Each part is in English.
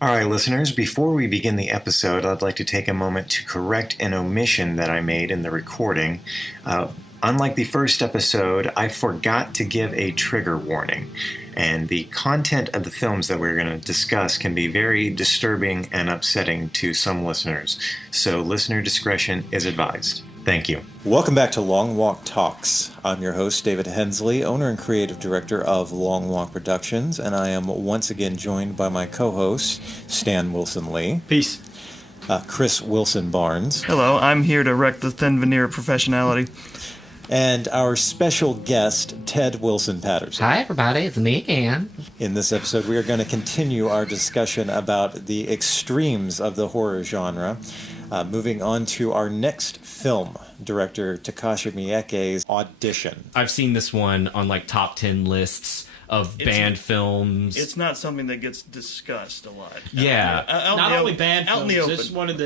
All right, listeners, before we begin the episode, I'd like to take a moment to correct an omission that I made in the recording. Unlike the first episode, I forgot to give a trigger warning, and the content of the films that we're going to discuss can be very disturbing and upsetting to some listeners, so listener discretion is advised. Thank you. Welcome back to Long Walk Talks. I'm your host, David Hensley, owner and creative director of Long Walk Productions, and I am once again joined by my co-host, Stan Wilson Lee. Peace. Chris Wilson Barnes. Hello, I'm here to wreck the thin veneer of professionality. And our special guest, Ted Wilson Patterson. Hi, everybody. It's me again. In this episode, we are going to continue our discussion about the extremes of the horror genre. Moving on to our next film, director Takashi Miike's Audition. I've seen this one on like top 10 lists of banned films. It's not something that gets discussed a lot. Yeah. Not only banned films, this is one of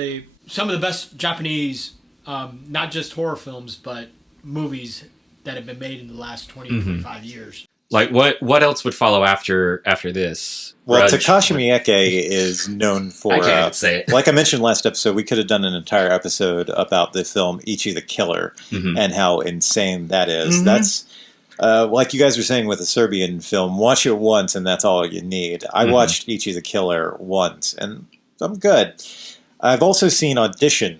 some of the best Japanese, not just horror films, but movies that have been made in the last 20 or 25 years. Like, what else would follow after this? Well, Grudge? Takashi Miike is known for... I can't say it. Like I mentioned last episode, we could have done an entire episode about the film Ichi the Killer and how insane that is. Mm-hmm. That's, like you guys were saying with a Serbian film, watch it once and that's all you need. I watched Ichi the Killer once, and I'm good. I've also seen Audition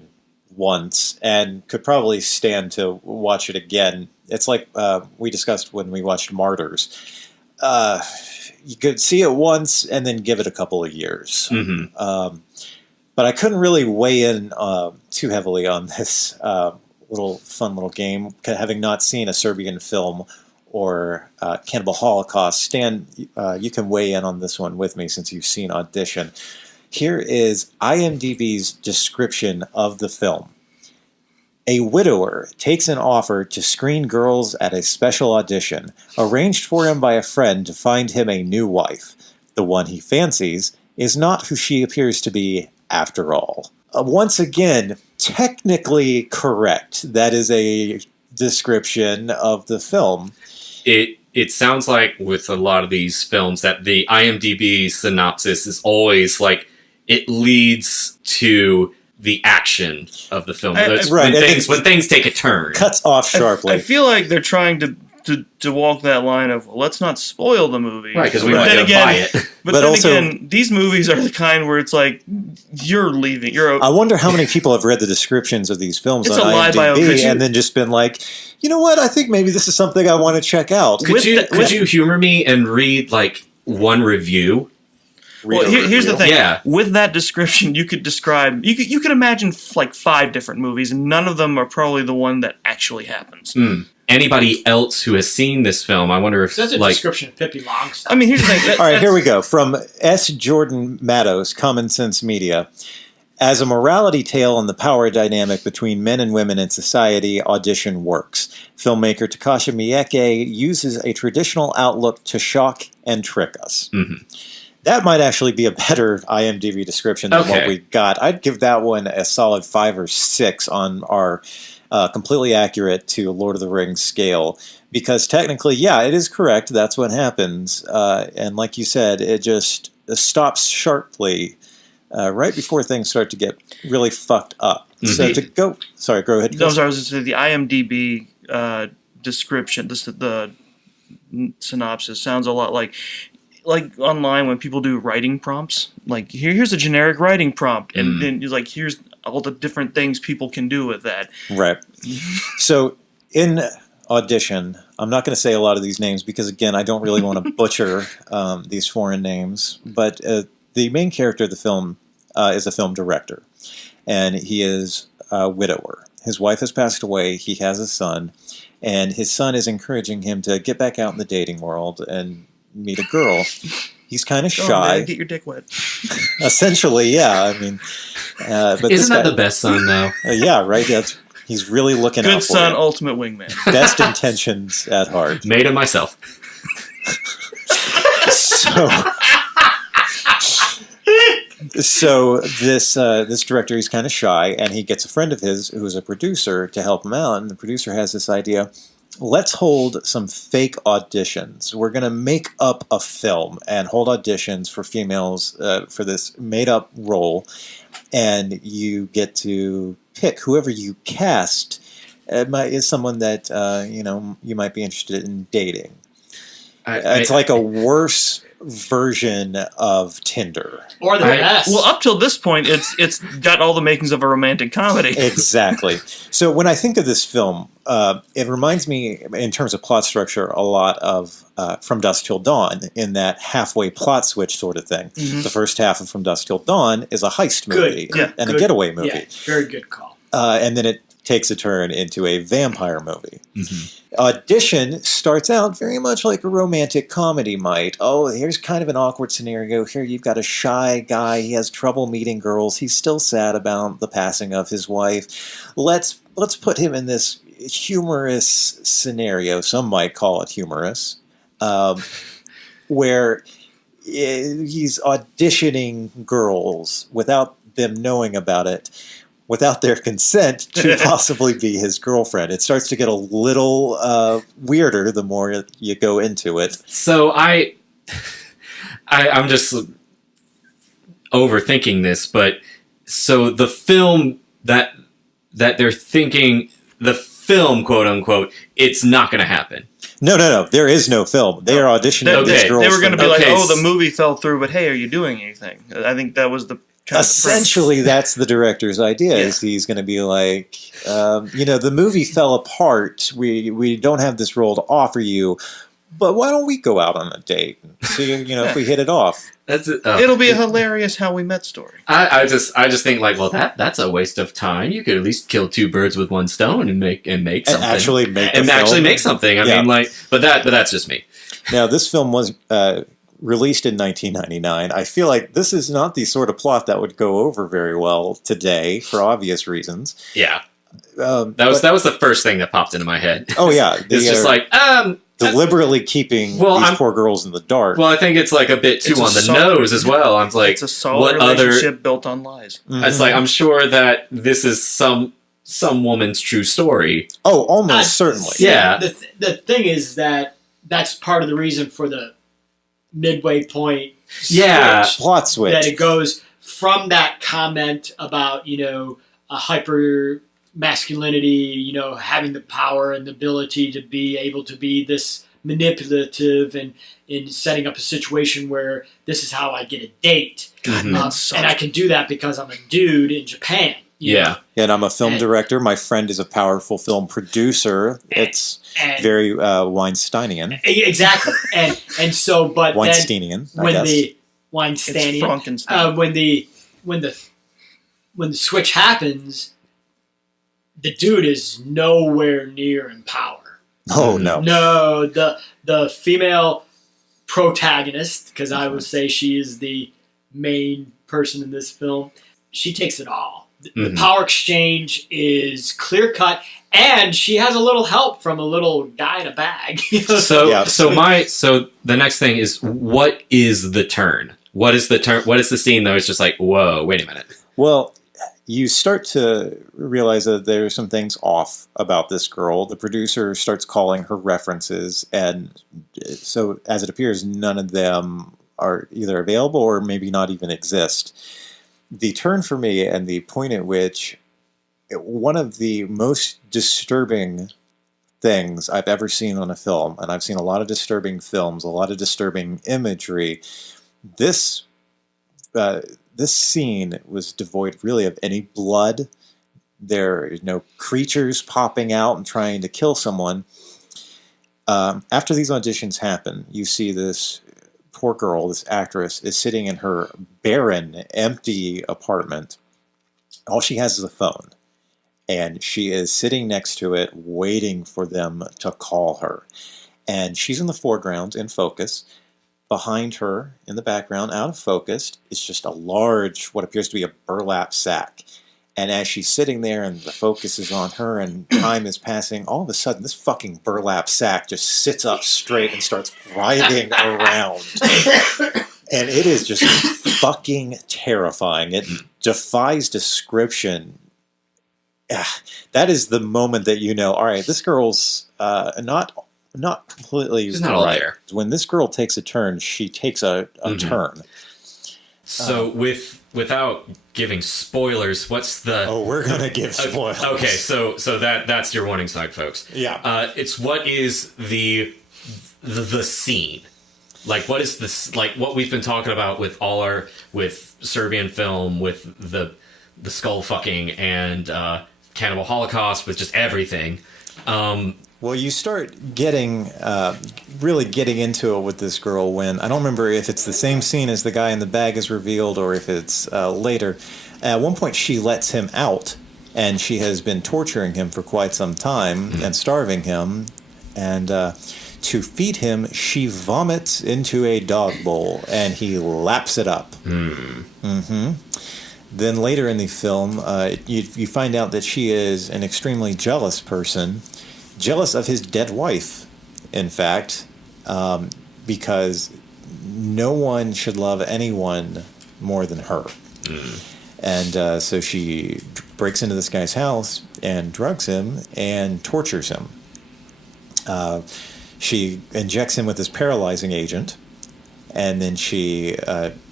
once and could probably stand to watch it again. It's like we discussed when we watched Martyrs. You could see it once and then give it a couple of years. But I couldn't really weigh in too heavily on this fun little game, having not seen a Serbian film or Cannibal Holocaust. Stan, you can weigh in on this one with me since you've seen Audition. Here is IMDb's description of the film. A widower takes an offer to screen girls at a special audition, arranged for him by a friend to find him a new wife. The one he fancies is not who she appears to be after all. Once again, technically correct. That is a description of the film. It sounds like with a lot of these films that the IMDb synopsis is always like, it leads to the action of the film. When things take a turn. Cuts off sharply. I feel like they're trying to walk that line of, well, let's not spoil the movie. Right, because we want to buy it. But then again, these movies are the kind where it's like, you're leaving. I wonder how many people have read the descriptions of these films on IMDb and then just been like, you know what, I think maybe this is something I want to check out. Could you humor me and read like one review? Well, here's the thing. Yeah. With that description, you could describe... You could imagine like 5 different movies, and none of them are probably the one that actually happens. Anybody else who has seen this film, I wonder if... That's a description of Pippi Longstocking. I mean, here's the thing. All right, here we go. From S. Jordan Matos, Common Sense Media. As a morality tale on the power dynamic between men and women in society, Audition works. Filmmaker Takashi Miike uses a traditional outlook to shock and trick us. That might actually be a better IMDb description than what we got. I'd give that one a solid 5 or 6 on our completely accurate to Lord of the Rings scale. Because technically, yeah, it is correct. That's what happens. And like you said, it just stops sharply right before things start to get really fucked up. So to go... Sorry, go ahead. No, sorry, I was just saying the IMDb description, the synopsis sounds a lot like online when people do writing prompts, like here's a generic writing prompt, and then it's like here's all the different things people can do with that. Right. So in Audition, I'm not going to say a lot of these names because again, I don't really want to butcher these foreign names. But the main character of the film is a film director, and he is a widower. His wife has passed away. He has a son, and his son is encouraging him to get back out in the dating world and meet a girl. He's kind of shy. Man, get your dick wet. Essentially, yeah. I mean, but isn't that the best son though? Yeah, right. He's really looking out for good son, him. ultimate wingman. Best intentions at heart. Made him myself. So this director, he's kind of shy, and he gets a friend of his who is a producer to help him out. And the producer has this idea: let's hold some fake auditions. We're going to make up a film and hold auditions for females for this made-up role, and you get to pick whoever you cast is someone that you might be interested in dating. It's like a worse version of Tinder. Or the best. Well, up till this point, it's got all the makings of a romantic comedy. Exactly. So when I think of this film, it reminds me, in terms of plot structure, a lot of From Dusk Till Dawn, in that halfway plot switch sort of thing. The first half of From Dusk Till Dawn is a heist movie and a getaway movie. Yeah, very good call. And then it takes a turn into a vampire movie. Audition starts out very much like a romantic comedy might. Oh, here's kind of an awkward scenario. Here you've got a shy guy. He has trouble meeting girls. He's still sad about the passing of his wife. Let's put him in this humorous scenario. Some might call it humorous, where he's auditioning girls without them knowing about it, without their consent, to possibly be his girlfriend. It starts to get a little weirder the more you go into it. So I'm just overthinking this, but so the film that they're thinking, the film, quote unquote, it's not going to happen. No. There is no film. They are auditioning these girls. They were going to be like, Okay. oh, the movie fell through, but hey, are you doing anything? I think that was the Essentially, that's the director's idea. Is he's going to be like, the movie fell apart. We don't have this role to offer you, but why don't we go out on a date and see, if we hit it off? It'll be a hilarious How We Met story. I just think like, well, that's a waste of time. You could at least kill two birds with one stone and make something. And actually make something. I mean, like, but that's just me. Now, this film was released in 1999. I feel like this is not the sort of plot that would go over very well today, for obvious reasons. Yeah, that was the first thing that popped into my head. Oh yeah, it's just like deliberately keeping these poor girls in the dark. Well, I think it's like a bit too on the nose as well. I'm like, it's a solid relationship built on lies. It's like, I'm sure that this is some woman's true story. Oh, almost certainly. Yeah. The thing is that's part of the reason for the midway point plot switch, that it goes from that comment about a hyper masculinity, having the power and the ability to be able to be this manipulative and in setting up a situation where this is how I get a date, and I can do that because I'm a dude in Japan. Yeah, and I'm a film director. My friend is a powerful film producer. It's very Weinsteinian. Exactly, and so, but Weinsteinian. Frankenstein. When the switch happens, the dude is nowhere near in power. Oh no, no. The female protagonist, because I would say she is the main person in this film. She takes it all. The power exchange is clear cut, and she has a little help from a little guy in a bag. So the next thing is, what is the turn? What is the turn? What is the scene though? It's just like, whoa, wait a minute. Well, you start to realize that there are some things off about this girl. The producer starts calling her references, and so as it appears, none of them are either available or maybe not even exist. The turn for me, and the point at which one of the most disturbing things I've ever seen on a film, and I've seen a lot of disturbing films, a lot of disturbing imagery, this scene was devoid really of any blood. There are no creatures popping out and trying to kill someone. After these auditions happen, you see this poor girl, this actress, is sitting in her barren, empty apartment. All she has is a phone. And she is sitting next to it, waiting for them to call her. And she's in the foreground, in focus. Behind her, in the background, out of focus, is just a large, what appears to be a burlap sack. And as she's sitting there and the focus is on her and time is passing, all of a sudden this fucking burlap sack just sits up straight and starts writhing around. And it is just fucking terrifying. It defies description. that is the moment that you know, all right, this girl's not completely She's not all right. there. When this girl takes a turn, she takes a turn. So without giving spoilers, what's the... Oh, we're going to give spoilers. Okay, so that's your warning sign, folks. Yeah. It's what is the scene? Like, what is this, like what we've been talking about with with Serbian film, with the skull fucking and Cannibal Holocaust, with just everything. Well, you start getting really getting into it with this girl when I don't remember if it's the same scene as the guy in the bag is revealed or if it's later. At one point, she lets him out, and she has been torturing him for quite some time and starving him. And to feed him, she vomits into a dog bowl, and he laps it up. Then later in the film, you find out that she is an extremely jealous person. Jealous of his dead wife, in fact, because no one should love anyone more than her. And so she breaks into this guy's house and drugs him and tortures him. She injects him with this paralyzing agent, and then she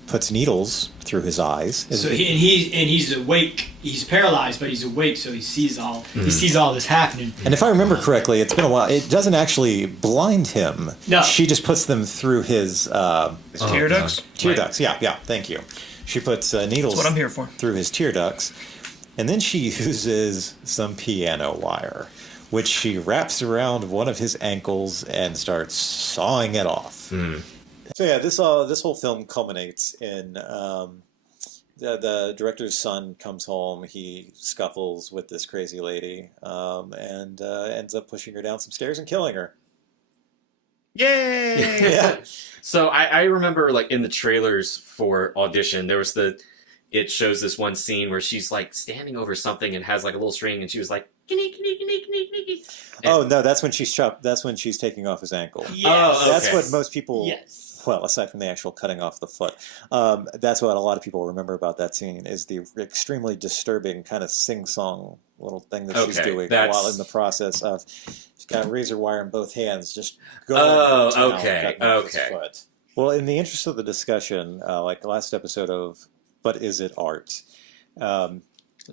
puts needles through his eyes. So he's awake. He's paralyzed, but he's awake, so he sees all this happening. And if I remember correctly, it's been a while. It doesn't actually blind him. No, she just puts them through his tear ducts. Tear ducts. Yeah. Thank you. She puts needles. That's what I'm here for. Through his tear ducts, and then she uses some piano wire, which she wraps around one of his ankles and starts sawing it off. So yeah, this whole film culminates in the director's son comes home. He scuffles with this crazy lady and ends up pushing her down some stairs and killing her. Yay! Yeah. So I remember, like, in the trailers for Audition, there was it shows this one scene where she's like standing over something and has like a little string, and she was like, Oh no, that's when she's taking off his ankle. Yes. Oh, okay. That's what most people. Yes. Well, aside from the actual cutting off the foot, that's what a lot of people remember about that scene is the extremely disturbing kind of sing-song little thing that she's doing while in the process of she's got razor wire in both hands, just going. Oh, down, okay, cutting off his okay. foot. Well, in the interest of the discussion, like the last episode of "But Is It Art?"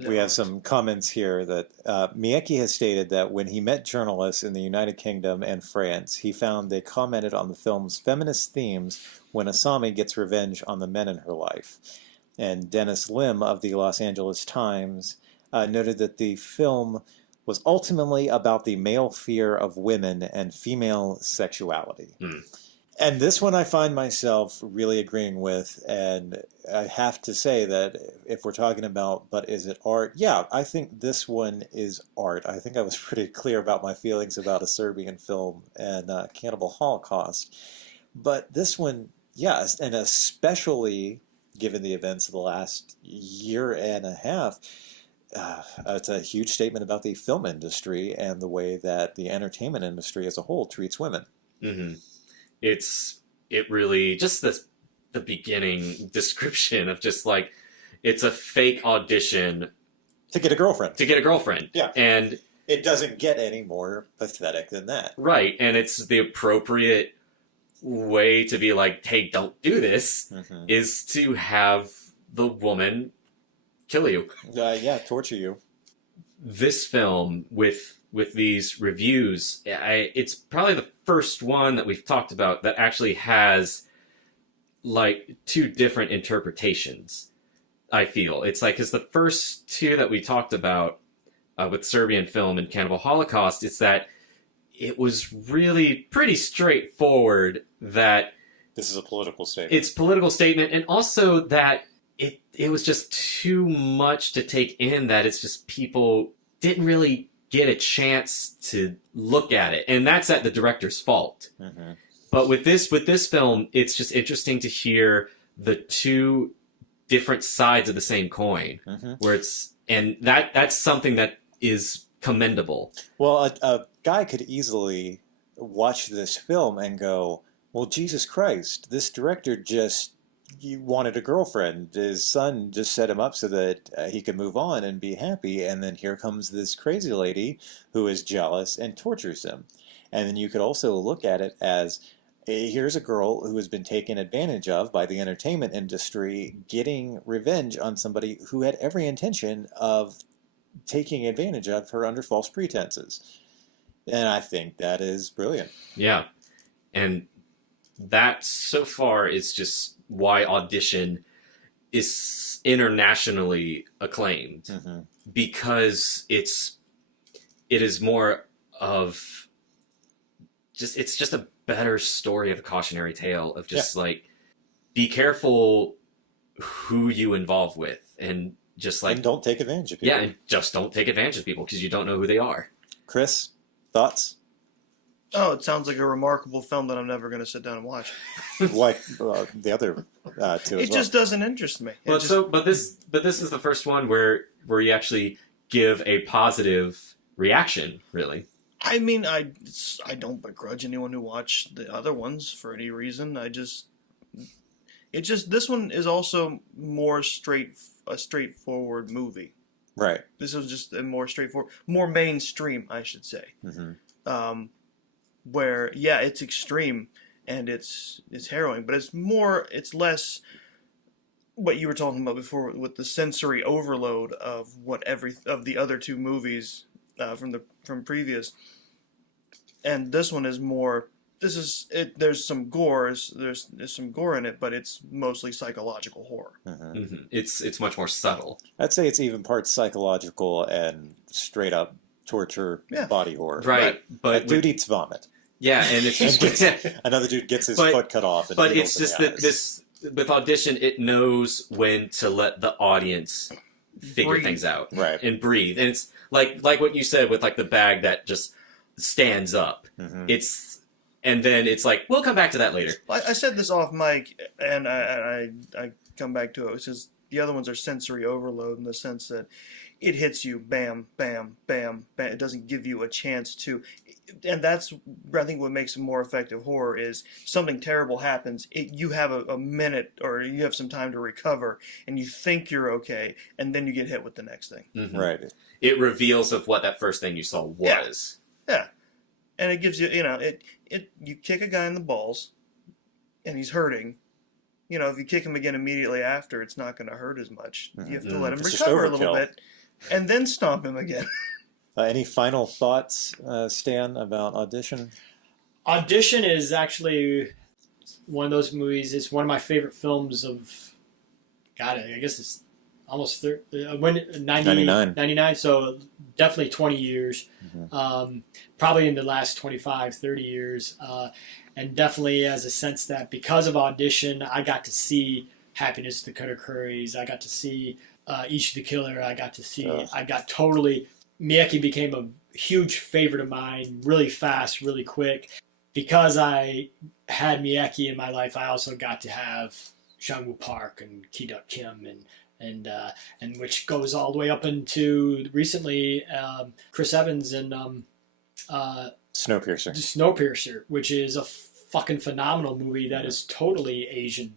We have some comments here that Miyake has stated that when he met journalists in the United Kingdom and France, he found they commented on the film's feminist themes when Asami gets revenge on the men in her life. And Dennis Lim of the Los Angeles Times noted that the film was ultimately about the male fear of women and female sexuality. And this one I find myself really agreeing with, and I have to say that if we're talking about, but is it art? Yeah, I think this one is art. I think I was pretty clear about my feelings about a Serbian film and Cannibal Holocaust. But this one, yes, and especially given the events of the last year and a half, it's a huge statement about the film industry and the way that the entertainment industry as a whole treats women. It really just the beginning description of just like it's a fake audition to get a girlfriend. Yeah, and it doesn't get any more pathetic than that. Right, and it's the appropriate way to be like, hey, don't do this, is to have the woman kill you. Torture you. This film with these reviews, it's probably the first one that we've talked about that actually has like two different interpretations. I feel it's like, because the first two that we talked about with Serbian film and Cannibal Holocaust, it's that it was really pretty straightforward that this is a political statement. It's a political statement, and also that it was just too much to take in, that it's just people didn't really get a chance to look at it, and that's at the director's fault. But with this film, it's just interesting to hear the two different sides of the same coin, where that's something that is commendable. Well, a guy could easily watch this film and go, well, Jesus Christ, this director just he wanted a girlfriend. His son just set him up so that he could move on and be happy. And then here comes this crazy lady who is jealous and tortures him. And then you could also look at it as here's a girl who has been taken advantage of by the entertainment industry, getting revenge on somebody who had every intention of taking advantage of her under false pretenses. And I think that is brilliant. Yeah. And that so far is just why Audition is internationally acclaimed. Mm-hmm. Because it is more of it's just a better story of a cautionary tale of just like, be careful who you involve with, and just like, and don't take advantage of people. Yeah, and just don't take advantage of people because you don't know who they are. Chris, thoughts? Oh, it sounds like a remarkable film that I'm never going to sit down and watch. Like the other two. It just doesn't interest me. But this is the first one where you actually give a positive reaction, really. I mean, I don't begrudge anyone who watched the other ones for any reason. This one is also more a straightforward movie. Right. This was just a more straightforward, more mainstream, I should say. Mm-hmm. Where it's extreme and it's harrowing, but it's less what you were talking about before with the sensory overload of of the other two movies from previous. And this one is more. There's some gore. There's some gore in it, but it's mostly psychological horror. Mm-hmm. Mm-hmm. It's much more subtle. I'd say it's even parts psychological and straight up torture, body horror. Right. But that dude eats vomit. Yeah, and it's just another dude gets his foot cut off. And but it's just that this with Audition, it knows when to let the audience figure things out, right, and breathe. And it's like what you said with like the bag that just stands up. Mm-hmm. And then it's like, we'll come back to that later. I said this off mic, and I come back to it. It's just the other ones are sensory overload in the sense that it hits you, bam, bam, bam, bam. It doesn't give you a chance to. And that's, I think, what makes a more effective horror is something terrible happens. You have a minute or you have some time to recover, and you think you're okay, and then you get hit with the next thing. Mm-hmm. Right. It reveals of what that first thing you saw was. Yeah. And it gives you, you kick a guy in the balls, and he's hurting. If you kick him again immediately after, it's not going to hurt as much. Mm-hmm. You have to let him It's recover a little bit, and then stomp him again. Any final thoughts, Stan, about Audition? Audition is actually one of those movies. It's one of my favorite films of, God, I guess it's almost 99, so definitely 20 years. Mm-hmm. Probably in the last 25, 30 years. And definitely as a sense that because of Audition, I got to see Happiness to Cutter Curries. I got to see Each the Killer. I got totally... Miyake became a huge favorite of mine really fast, really quick. Because I had Miyake in my life, I also got to have Jang-woo Park and Ki-Duk Kim and which goes all the way up into recently Chris Evans and Snowpiercer, which is a fucking phenomenal movie that is totally Asian,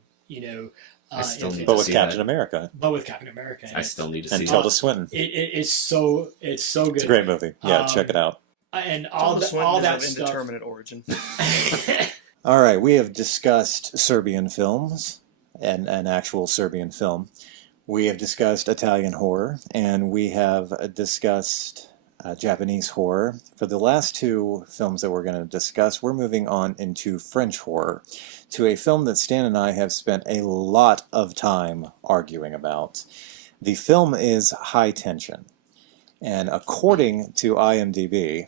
I still need but to with see Captain that. America. But with Captain America. I still need to see and that. Tilda Swinton. It's so good. It's a great movie. Yeah, check it out. And all that stuff. indeterminate origin. All right, we have discussed Serbian films and an actual Serbian film. We have discussed Italian horror, and we have discussed Japanese horror. For the last two films that we're going to discuss, we're moving on into French horror, to a film that Stan and I have spent a lot of time arguing about. The film is High Tension, and according to IMDb,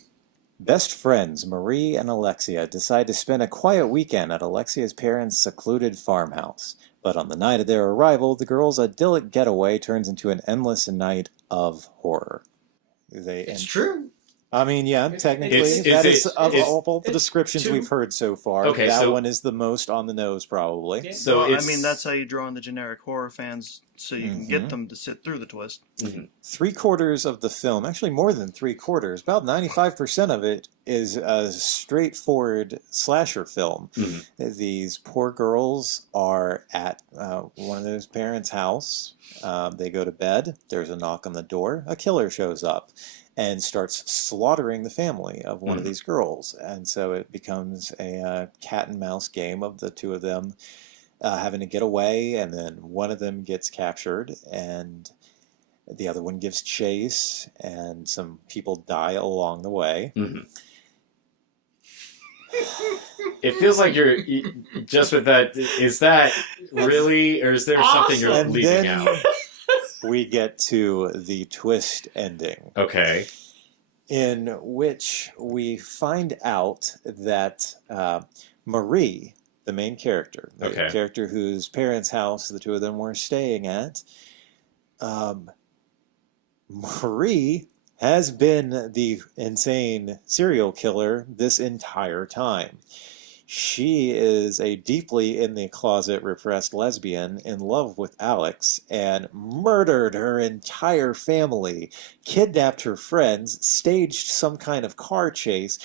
best friends Marie and Alexia decide to spend a quiet weekend at Alexia's parents' secluded farmhouse. But on the night of their arrival, the girls' idyllic getaway turns into an endless night of horror. It's true. I mean, yeah, technically, of all the descriptions we've heard so far, that one is the most on the nose, probably. Yeah. So, well, I mean, that's how you draw in the generic horror fans, so you can get them to sit through the twist. Mm-hmm. 3/4 of the film, actually more than 3/4, about 95% of it is a straightforward slasher film. Mm-hmm. These poor girls are at one of those parents' house. They go to bed. There's a knock on the door. A killer shows up and starts slaughtering the family of one of these girls. And so it becomes a cat and mouse game of the two of them having to get away, and then one of them gets captured, and the other one gives chase, and some people die along the way. Mm-hmm. It feels like you're just with that. Is that really, or is there something you're leaving out? We get to the twist ending. Okay. In which we find out that Marie, the main character, the character whose parents' house the two of them were staying at, Marie has been the insane serial killer this entire time. She is a deeply in the closet repressed lesbian in love with Alex and murdered her entire family, kidnapped her friends, staged some kind of car chase,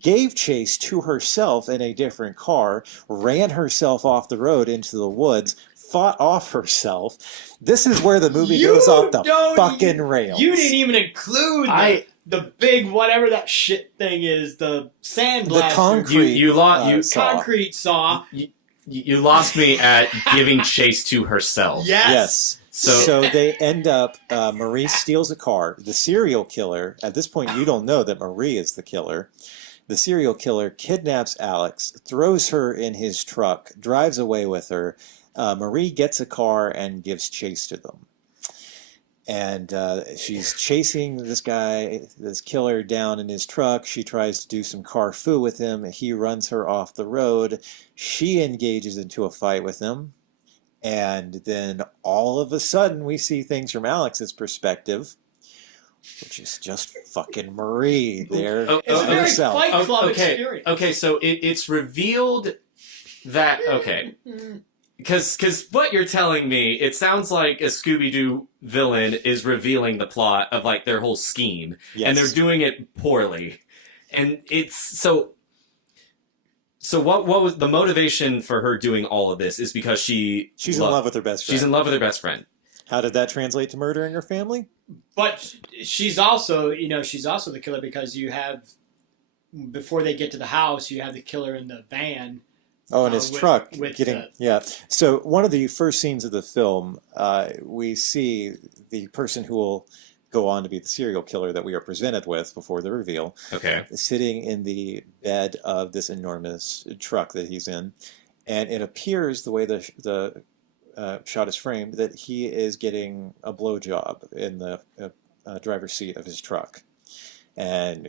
gave chase to herself in a different car, ran herself off the road into the woods, fought off herself. This is where the movie goes off the fucking rails. You didn't even include the big whatever that shit thing is, the sandblaster. The concrete concrete saw. You lost me at giving chase to herself. Yes. So they end up, Marie steals a car. The serial killer, at this point you don't know that Marie is the killer. The serial killer kidnaps Alex, throws her in his truck, drives away with her. Marie gets a car and gives chase to them. And she's chasing this killer down in his truck. She tries to do some car foo with him. He runs her off the road. She engages into a fight with him. And then all of a sudden we see things from Alex's perspective, which is just fucking Marie there. It's a very Fight Club experience. Okay, so it's revealed that... Okay. Because what you're telling me, it sounds like a Scooby-Doo villain is revealing the plot of like their whole scheme, and they're doing it poorly. And it's so what was the motivation for her doing all of this? Is because she's in love with her best friend. She's in love with her best friend. How did that translate to murdering her family? But she's also the killer because you have, before they get to the house, you have the killer in the van. Oh, in his truck. So one of the first scenes of the film, we see the person who will go on to be the serial killer that we are presented with before the reveal. Okay. Sitting in the bed of this enormous truck that he's in. And it appears, the way the shot is framed, that he is getting a blowjob in the driver's seat of his truck. And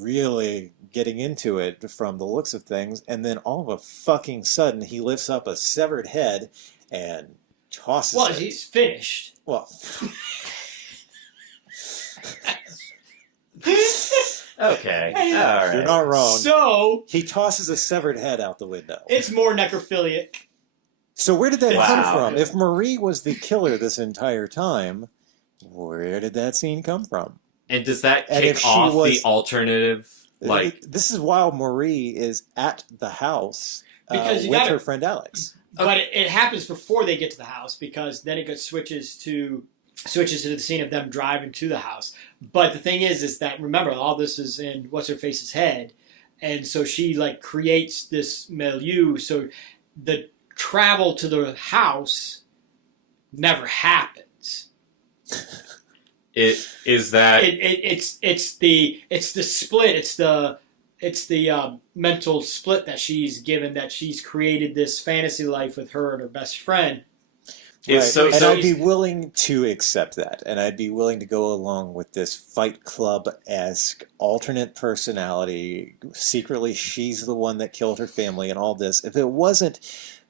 really getting into it from the looks of things, and then all of a fucking sudden he lifts up a severed head and tosses it. Well, he's finished. Well... Okay, all right. You're not wrong. So... He tosses a severed head out the window. It's more necrophilic. So where did that come from? If Marie was the killer this entire time, where did that scene come from? And does that kick off the alternative? This is while Marie is at the house with her friend Alex. But it happens before they get to the house, because then it switches to the scene of them driving to the house. But the thing is that, remember, all this is in What's-Her-Face's head. And so she creates this milieu. So the travel to the house never happens. It's the split. It's the mental split that she's given, that she's created this fantasy life with her and her best friend. Right. I'd be willing to accept that, and I'd be willing to go along with this Fight Club-esque alternate personality. Secretly, she's the one that killed her family and all this. If it wasn't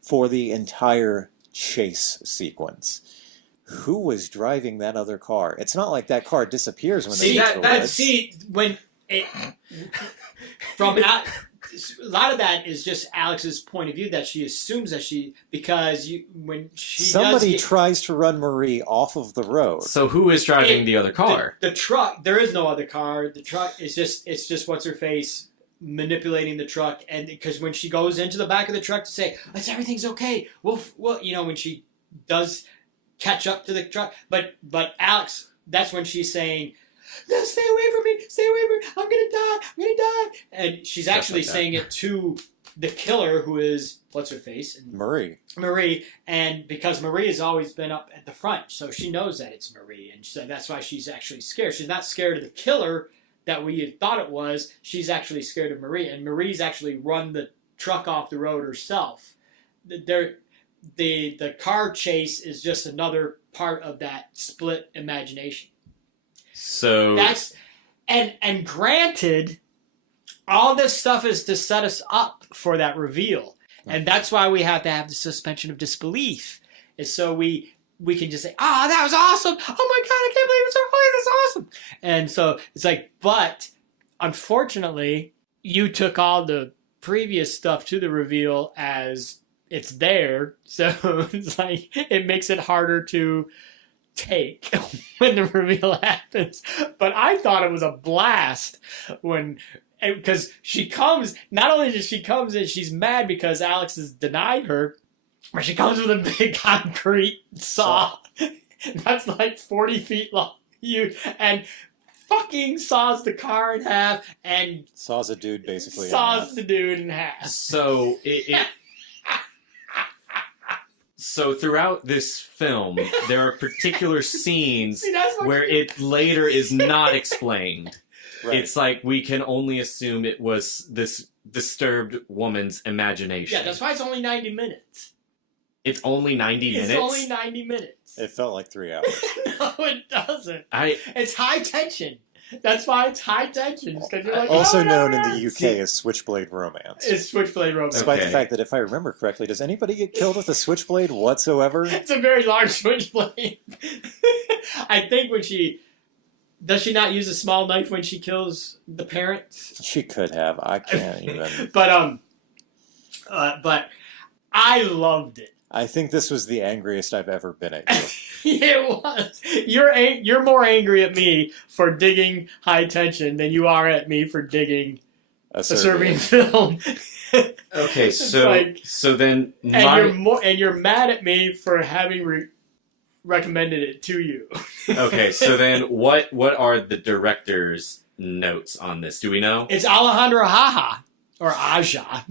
for the entire chase sequence. Who was driving that other car? It's not like that car disappears when they get to the woods. A lot of that is just Alex's point of view that she assumes that when she somebody tries to run Marie off of the road. So who is driving the other car? The truck. There is no other car. The truck is just what's her face manipulating the truck, and because when she goes into the back of the truck to say everything's okay, well, when she does catch up to the truck, but Alex, that's when she's saying, "No, stay away from me, I'm gonna die," and she's actually saying it to the killer, who is what's her face, Marie, and because Marie has always been up at the front, so she knows that it's Marie, and so that's why she's actually scared. She's not scared of the killer that we had thought it was. She's actually scared of Marie, and Marie's actually run the truck off the road herself. The car chase is just another part of that split imagination. So that's and granted, all this stuff is to set us up for that reveal, and that's why we have to have the suspension of disbelief, is so we can just say, that was awesome! Oh my god, I can't believe it's that's awesome! And so it's like, but unfortunately, you took all the previous stuff to the reveal as it's there, so it's like it makes it harder to take when the reveal happens. But I thought it was a blast because she comes. Not only does she comes and she's mad because Alex has denied her, but she comes with a big concrete saw that's like 40 feet long, and fucking saws the car in half and saws a dude basically. Saws the dude in half. So So throughout this film, there are particular scenes where it later is not explained. Right. It's like we can only assume it was this disturbed woman's imagination. Yeah, that's why it's only 90 minutes. It's only 90 minutes? It's only 90 minutes. It felt like 3 hours. No, it doesn't. It's high tension. That's why it's high tension. You're like, also known in the UK as Switchblade Romance. It's Switchblade Romance. Despite the fact that, if I remember correctly, does anybody get killed with a switchblade whatsoever? It's a very large switchblade. I think does she not use a small knife when she kills the parents? She could have. I can't even. But I loved it. I think this was the angriest I've ever been at you. It was. You're more angry at me for digging high tension than you are at me for digging a Serbian film. Okay, so then you're mad at me for having recommended it to you. Okay, so then what are the director's notes on this? Do we know? It's Alejandro Haha. Or Aja,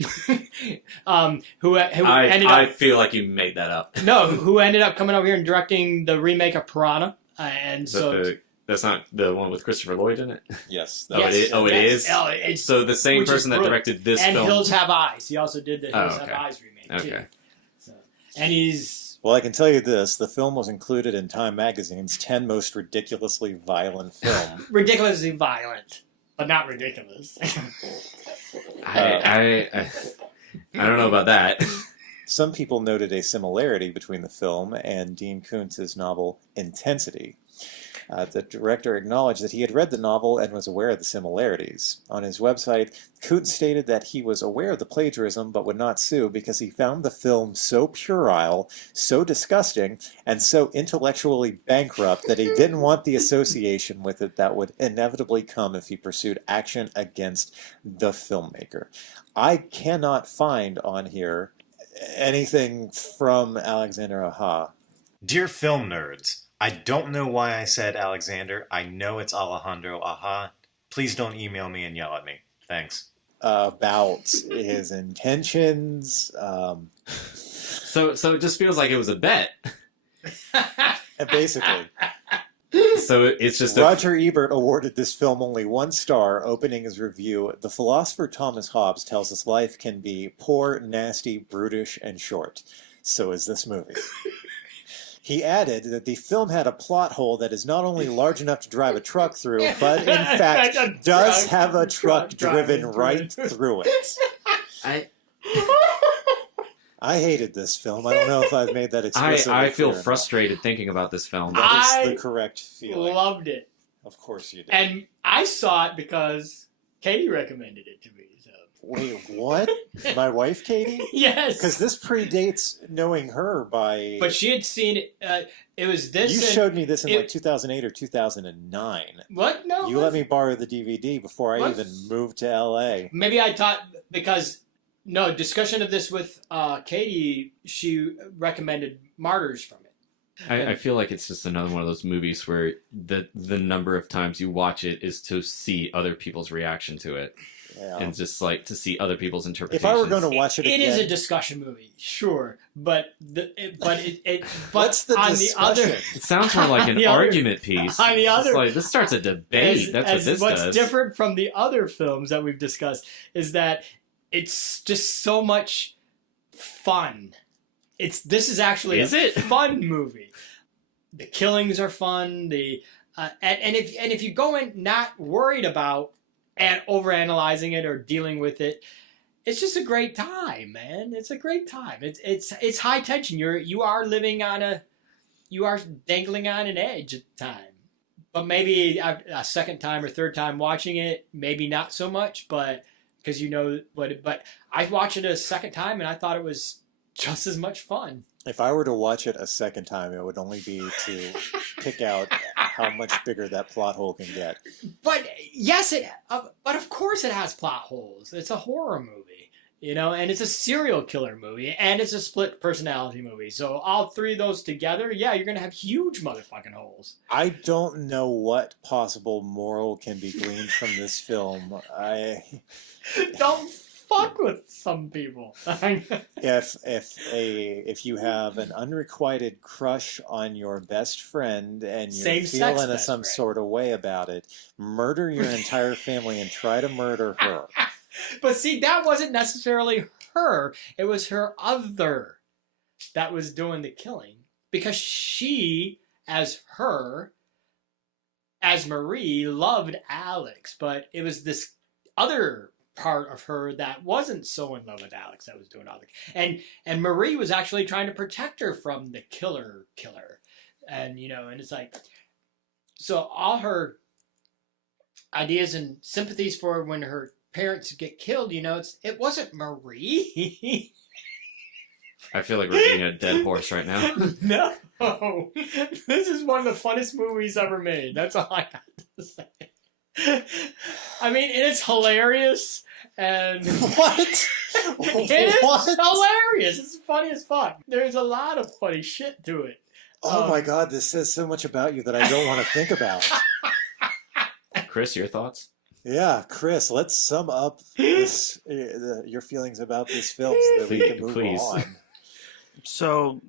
who ended up... I feel like you made that up. No, who ended up coming over here and directing the remake of Piranha, and that's not the one with Christopher Lloyd in it. Yes. It is. So the same person that directed this film, and Hills Have Eyes. He also did the Hills Have Eyes remake too. So, and he's... Well, I can tell you this: the film was included in Time Magazine's 10 most ridiculously violent film. Ridiculously violent, but not ridiculous. I don't know about that. Some people noted a similarity between the film and Dean Koontz's novel Intensity. The director acknowledged that he had read the novel and was aware of the similarities. On his website, Koontz stated that he was aware of the plagiarism but would not sue because he found the film so puerile, so disgusting, and so intellectually bankrupt that he didn't want the association with it that would inevitably come if he pursued action against the filmmaker. I cannot find on here anything from Alexander Aja. Dear film nerds, I don't know why I said Alexander. I know it's Alejandro Aja. Please don't email me and yell at me. Thanks. About his intentions. So it just feels like it was a bet. Basically. So it's just Roger Ebert awarded this film only 1 star, opening his review. The philosopher Thomas Hobbes tells us life can be poor, nasty, brutish, and short. So is this movie. He added that the film had a plot hole that is not only large enough to drive a truck through, but in fact does have a truck driven right through it. I hated this film. I don't know if I've made that explicit. I feel frustrated thinking about this film. That is the correct feeling. Loved it. Of course you did. And I saw it because Katie recommended it to me. So. Wait, what? My wife, Katie? Yes. Because this predates knowing her by... But she had seen it. It was this. You showed me this in like 2008 or 2009. What? No. You let me borrow the DVD before I What? even moved to LA. Maybe I thought because discussion of this with Katie. She recommended Martyrs from it. I feel like it's just another one of those movies where the number of times you watch it is to see other people's reaction to it. Yeah. And just like to see other people's interpretations. If I were going to watch it again... It is a discussion movie, sure. But What's the on discussion? the other... It sounds more like an The other- argument piece. on the It's just other- like, this starts a debate. That's what this what's does. different from the other films that we've discussed is that it's just so much fun. This is actually a fun movie. The killings are fun. And if you go in not worried about overanalyzing it or dealing with it, it's just a great time, man. It's a great time. It's high tension. You are dangling on an edge at the time. But maybe a second time or third time watching it, maybe not so much, but because but I watched it a second time and I thought it was just as much fun. If I were to watch it a second time, it would only be to pick out how much bigger that plot hole can get. But yes, but of course it has plot holes. It's a horror movie, and it's a serial killer movie, and it's a split personality movie. So all three of those together, yeah, you're gonna have huge motherfucking holes. I don't know what possible moral can be gleaned from this film. Don't fuck with some people. If you have an unrequited crush on your best friend and you're Same-sex feeling best some friend. sort of way about it, murder your entire family and try to murder her. But see, that wasn't necessarily her. It was her other that was doing the killing. Because she, as Marie, loved Alex. But it was this other part of her that wasn't so in love with Alex that was doing all the... And Marie was actually trying to protect her from the killer. And, and it's like... So all her ideas and sympathies for when her parents get killed, it wasn't Marie. I feel like we're beating a dead horse right now. No. This is one of the funnest movies ever made. That's all I have to say. I mean, it's hilarious, and What? it is hilarious. It's funny as fuck. There's a lot of funny shit to it. Oh my god, this says so much about you that I don't want to think about. Chris, your thoughts? Yeah, Chris, let's sum up this, your feelings about this film so that we can move Please. on. So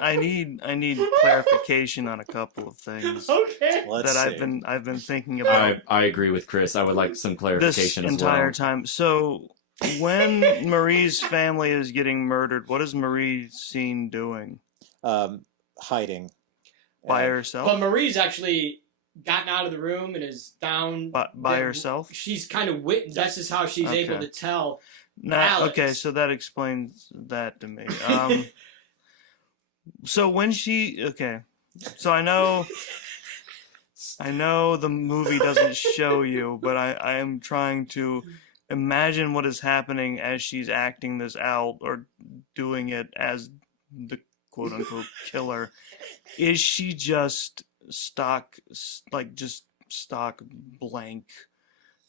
I need clarification on a couple of things Okay. Let's that see. I've been thinking about I agree with Chris. I would like some this clarification as entire well. time. So when Marie's family is getting murdered, what is Marie seen doing? Hiding. By And- herself? But Marie's actually gotten out of the room and is down By herself? She's kind of That's just how she's Okay. able to tell. Nah, okay, Alex. so that explains that to me. So when so I know the movie doesn't show you, but I am trying to imagine what is happening as she's acting this out or doing it as the quote unquote killer. Is she just stock blank,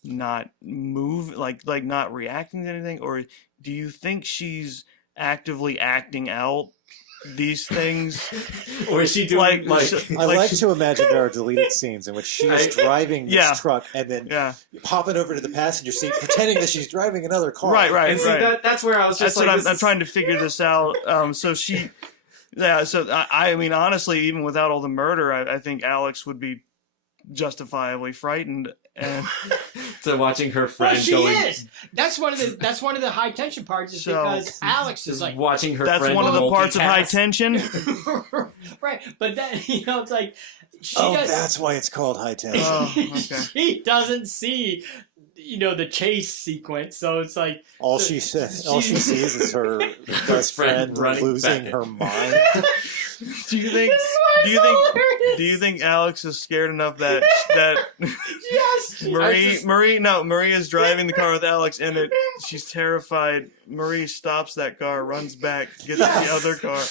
not not reacting to anything, or do you think she's actively acting out these things? Or is she doing I like to imagine there are deleted scenes in which she's driving this Yeah. truck and then Yeah, popping over to the passenger seat, pretending that she's driving another car. right. And see, that's where I was just That's like, what I'm trying to figure this out. So she, yeah. So I mean, honestly, even without all the murder, I think Alex would be justifiably frightened. And to watching her Well, friend she going, is. That's one of the high tension parts is So- because Alex is like watching her that's friend one of the parts of high multitask. tension. right, but then it's like she Oh, does, that's why it's called high tension. Oh, okay. she doesn't see the chase sequence, so it's like All she sees is her best friend running losing back. her mind. Do you think? Do you think Alex is scared enough that Yes. Marie is driving the car with Alex in it. She's terrified. Marie stops that car, runs back, gets the other car,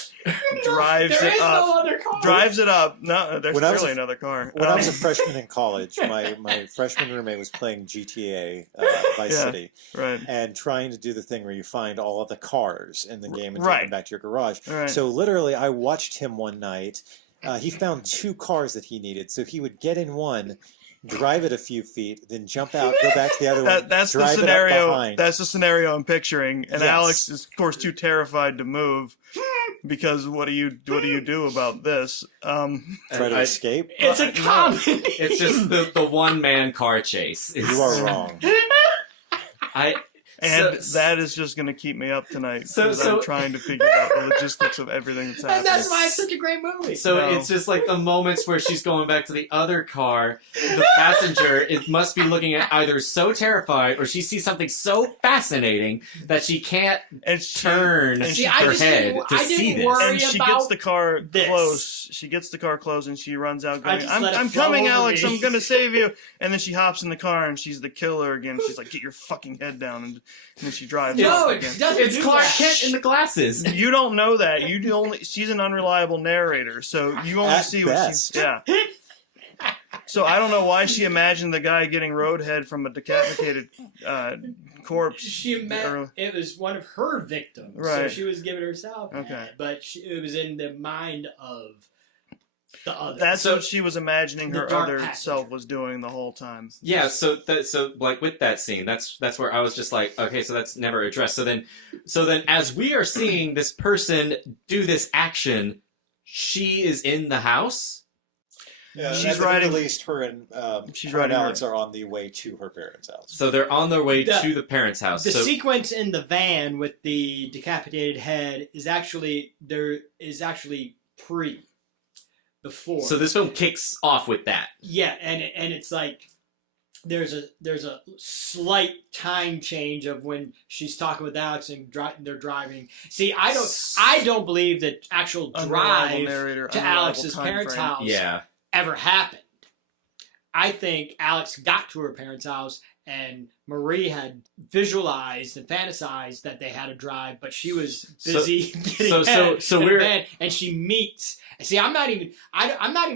drives There it is up. no other car. Drives it up. No, there's When I was clearly another car. When I was a freshman in college, my freshman roommate was playing GTA Vice Yeah. City Right. and trying to do the thing where you find all of the cars in the game and take Right. them back to your garage. Right. So literally, I watched him one night. He found 2 cars that he needed, so he would get in one, drive it a few feet, then jump out, go back to the other one, That's the drive it up scenario. behind. That's the scenario I'm picturing. And Yes. Alex is, of course, too terrified to move because what do you do about this? Try to escape. It's a comedy. It's just the one man car chase. You are wrong. And that is just going to keep me up tonight So- because I'm trying to figure out the logistics of everything that's happening. And that's why it's such a great movie. So No. it's just like the moments where she's going back to the other car. The passenger it must be looking at either so terrified or she sees something so fascinating that she can't and she, turn and See, her I just head didn't- to I see didn't this. worry and she about gets the car this. close. She gets the car close and she runs out going, just let it I'm flow coming, over Alex. me." I'm going to save you. And then she hops in the car and she's the killer again. She's like, get your fucking head down. And then she drives No, off it again. doesn't It's do Clark that. Kent in the glasses. You don't know that. She's an unreliable narrator, so you only At see what best. she's. Yeah. So I don't know why she imagined the guy getting roadhead from a decapitated corpse. She meant it was one of her victims, so Right. she was giving herself. Okay. that, but it was in the mind of the other. That's what she was imagining The her dark other passenger. self was doing the whole time. Yeah, so like with that scene, that's where I was just like, okay, so that's never addressed. So then as we are seeing this person do this action, she is in the house. Yeah, She's at the riding- very least, her and she's her and riding her- Alex are on the way to her parents' house. So they're on their way The- to the parents' house. the So sequence in the van with the decapitated head is actually before. so this film kicks off with that. Yeah, and it's like there's a slight time change of when she's talking with Alex and they're driving. See, I don't believe that actual Unreliable drive narrator, to unreliable Alex's time parents' frame. house Yeah. ever happened. I think Alex got to her parents' house and Marie had visualized and fantasized that they had a drive, but she was busy getting so in we're- bed, and she meets. See, I'm not even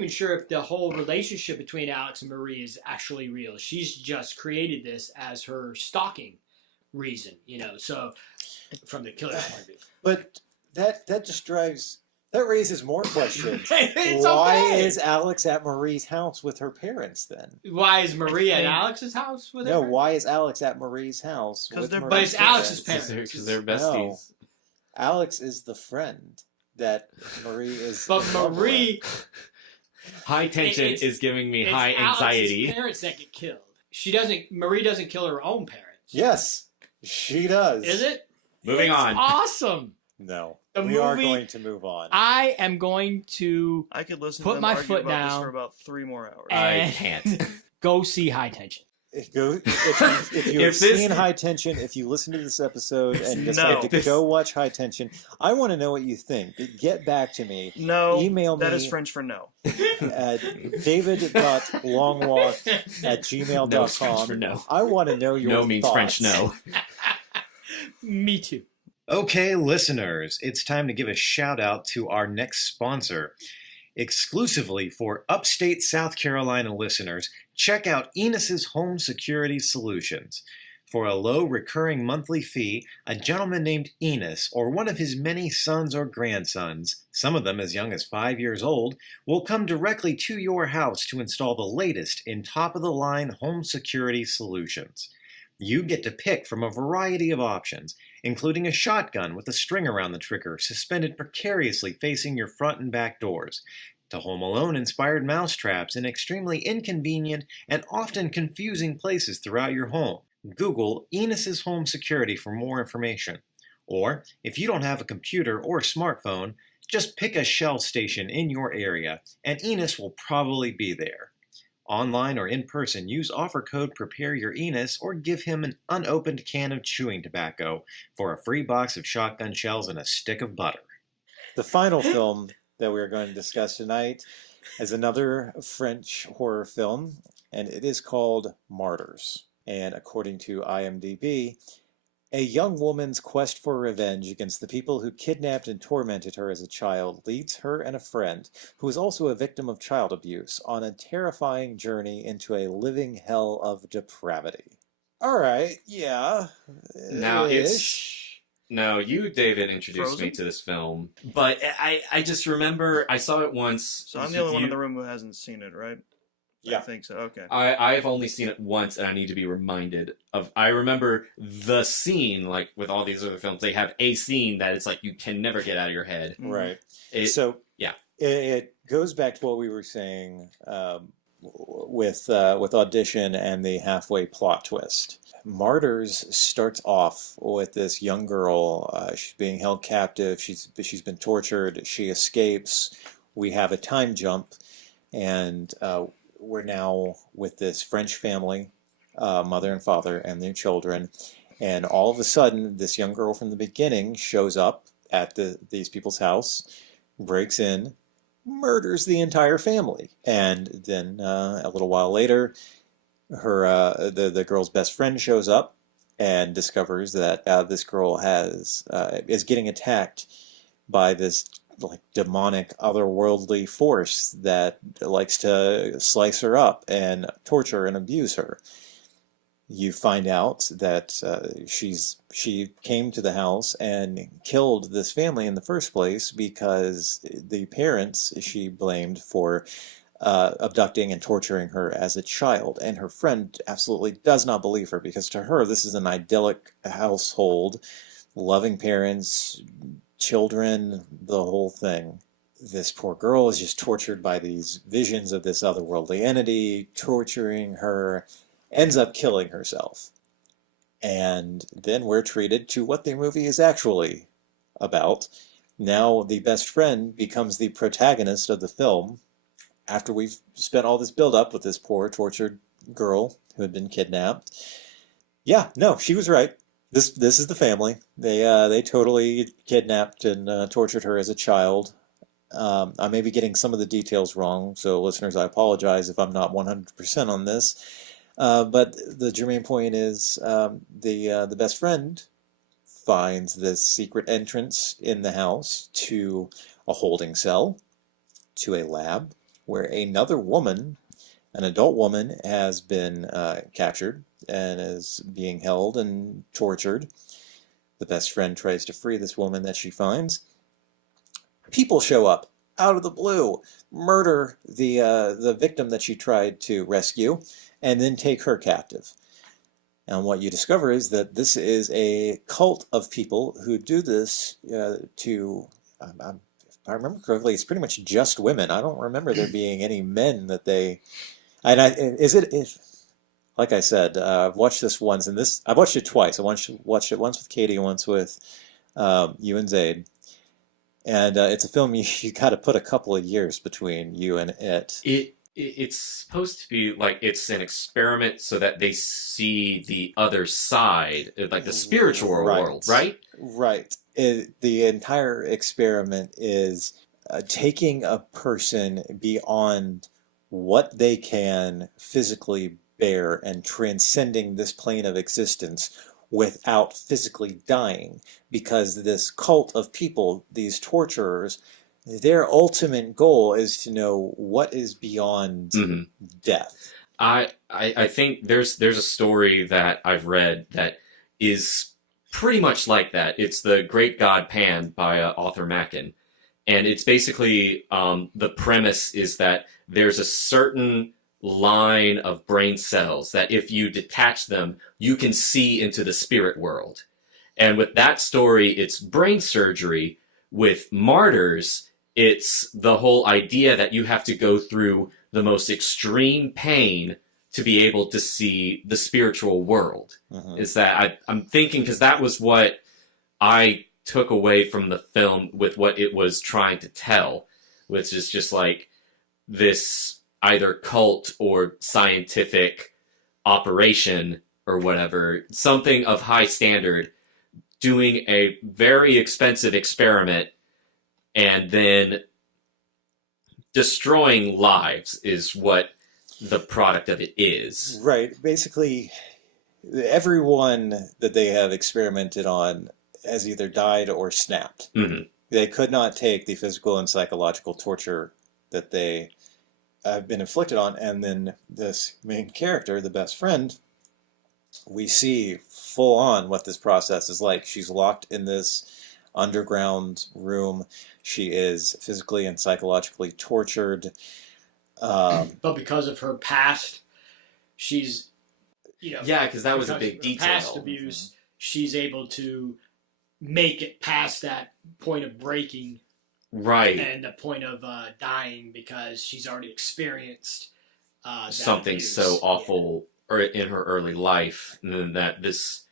sure if the whole relationship between Alex and Marie is actually real. She's just created this as her stalking reason, So from the killer's point of view. But that just raises more questions. It's Why okay. is Alex at Marie's house with her parents then? Why is Marie at Alex's house with her? No, why is Alex at Marie's house? 'Cause with they're- Marie's But it's Alex's parents. Because they're No. besties. Alex is the friend that Marie is. But in love Marie, High tension It's- is giving me it's high anxiety. Alex's parents that get killed. Marie doesn't kill her own parents. with. Yes, she does. Is it? Moving It's on. Awesome. No, The we are movie- going to move on. I am going to I could listen Put to them my argue foot about this down. for about 3 more hours. I and can't. go see High Tension. If you have If this- seen High Tension, if you listen to this episode and No. decide to This- go watch High Tension, I want to know what you think. Get back to me. No, Email that me is French for no. at david.longwalk@gmail.com. No is French for no. I want to know your No means thoughts. French no. Me too. Okay, listeners, it's time to give a shout out to our next sponsor. Exclusively for upstate South Carolina listeners, check out Enos's Home Security Solutions. For a low recurring monthly fee, a gentleman named Enos, or one of his many sons or grandsons, some of them as young as 5 years old, will come directly to your house to install the latest in top-of-the-line home security solutions. You get to pick from a variety of options, including a shotgun with a string around the trigger suspended precariously facing your front and back doors, to Home Alone-inspired mousetraps in extremely inconvenient and often confusing places throughout your home. Google Enos's Home Security for more information. Or, if you don't have a computer or smartphone, just pick a Shell station in your area, and Enos will probably be there. Online or in person, use offer code PREPAREYOURENOS or give him an unopened can of chewing tobacco for a free box of shotgun shells and a stick of butter. The final film that we're going to discuss tonight is another French horror film, and it is called Martyrs. And according to IMDb, a young woman's quest for revenge against the people who kidnapped and tormented her as a child leads her and a friend, who is also a victim of child abuse, on a terrifying journey into a living hell of depravity. All right, yeah. Now No, you, David, introduced Frozen? me to this film, but I just remember I saw it once. So I'm the only one in the room who hasn't seen it, right? Yeah. I think so. Okay. I've only seen it once, and I need to be reminded of. I remember the scene, like with all these other films, they have a scene that it's like you can never get out of your head. Right. Yeah. It goes back to what we were saying with Audition and the halfway plot twist. Martyrs starts off with this young girl. She's being held captive. She's been tortured. She escapes. We have a time jump, and we're now with this French family, mother and father and their children. And all of a sudden, this young girl from the beginning shows up at these people's house, breaks in, murders the entire family. And then a little while later, the girl's best friend shows up and discovers that this girl is getting attacked by this like demonic otherworldly force that likes to slice her up and torture and abuse her. You find out that she came to the house and killed this family in the first place because the parents she blamed for abducting and torturing her as a child, and her friend absolutely does not believe her because to her this is an idyllic household, loving parents, children, the whole thing. This poor girl is just tortured by these visions of this otherworldly entity, torturing her, ends up killing herself. And then we're treated to what the movie is actually about. Now the best friend becomes the protagonist of the film after we've spent all this build-up with this poor tortured girl who had been kidnapped. Yeah, no, she was right. This is the family. They totally kidnapped and tortured her as a child. I may be getting some of the details wrong, so listeners, I apologize if I'm not 100% on this. But the germane point is the best friend finds this secret entrance in the house to a holding cell, to a lab, where another woman, an adult woman, has been captured and is being held and tortured. The best friend tries to free this woman that she finds. People show up out of the blue, murder the victim that she tried to rescue, and then take her captive. And what you discover is that this is a cult of people who do this to... if I remember correctly, it's pretty much just women. I don't remember there being any men that they... Like I said, I've watched this once, and I've watched it twice. I watched it once with Katie, once with you and Zaid. And it's a film you got to put a couple of years between you and it. It's supposed to be like it's an experiment so that they see the other side, like the spiritual world, right? Right. The entire experiment is taking a person beyond what they can physically bear and transcending this plane of existence without physically dying, because this cult of people, these torturers, their ultimate goal is to know what is beyond death. I think there's a story that I've read that is pretty much like that. It's The Great God Pan by Arthur Machen. And it's basically, the premise is that there's a certain line of brain cells that if you detach them, you can see into the spirit world. And with that story, it's brain surgery. With Martyrs, it's the whole idea that you have to go through the most extreme pain to be able to see the spiritual world. Is that I'm thinking, because that was what I took away from the film with what it was trying to tell, which is just like this either cult or scientific operation or whatever, something of high standard, doing a very expensive experiment and then destroying lives is what the product of it is. Right. Basically, everyone that they have experimented on has either died or snapped. Mm-hmm. They could not take the physical and psychological torture that they have been inflicted on. And then this main character, the best friend, we see full on what this process is like. She's locked in this underground room. She is physically and psychologically tortured. But because of her past, she's, Yeah, because that was a big detail. Past abuse, she's able to make it past that point of breaking, right, and the point of dying, because she's already experienced something abuse. so awful in her early life, and then that this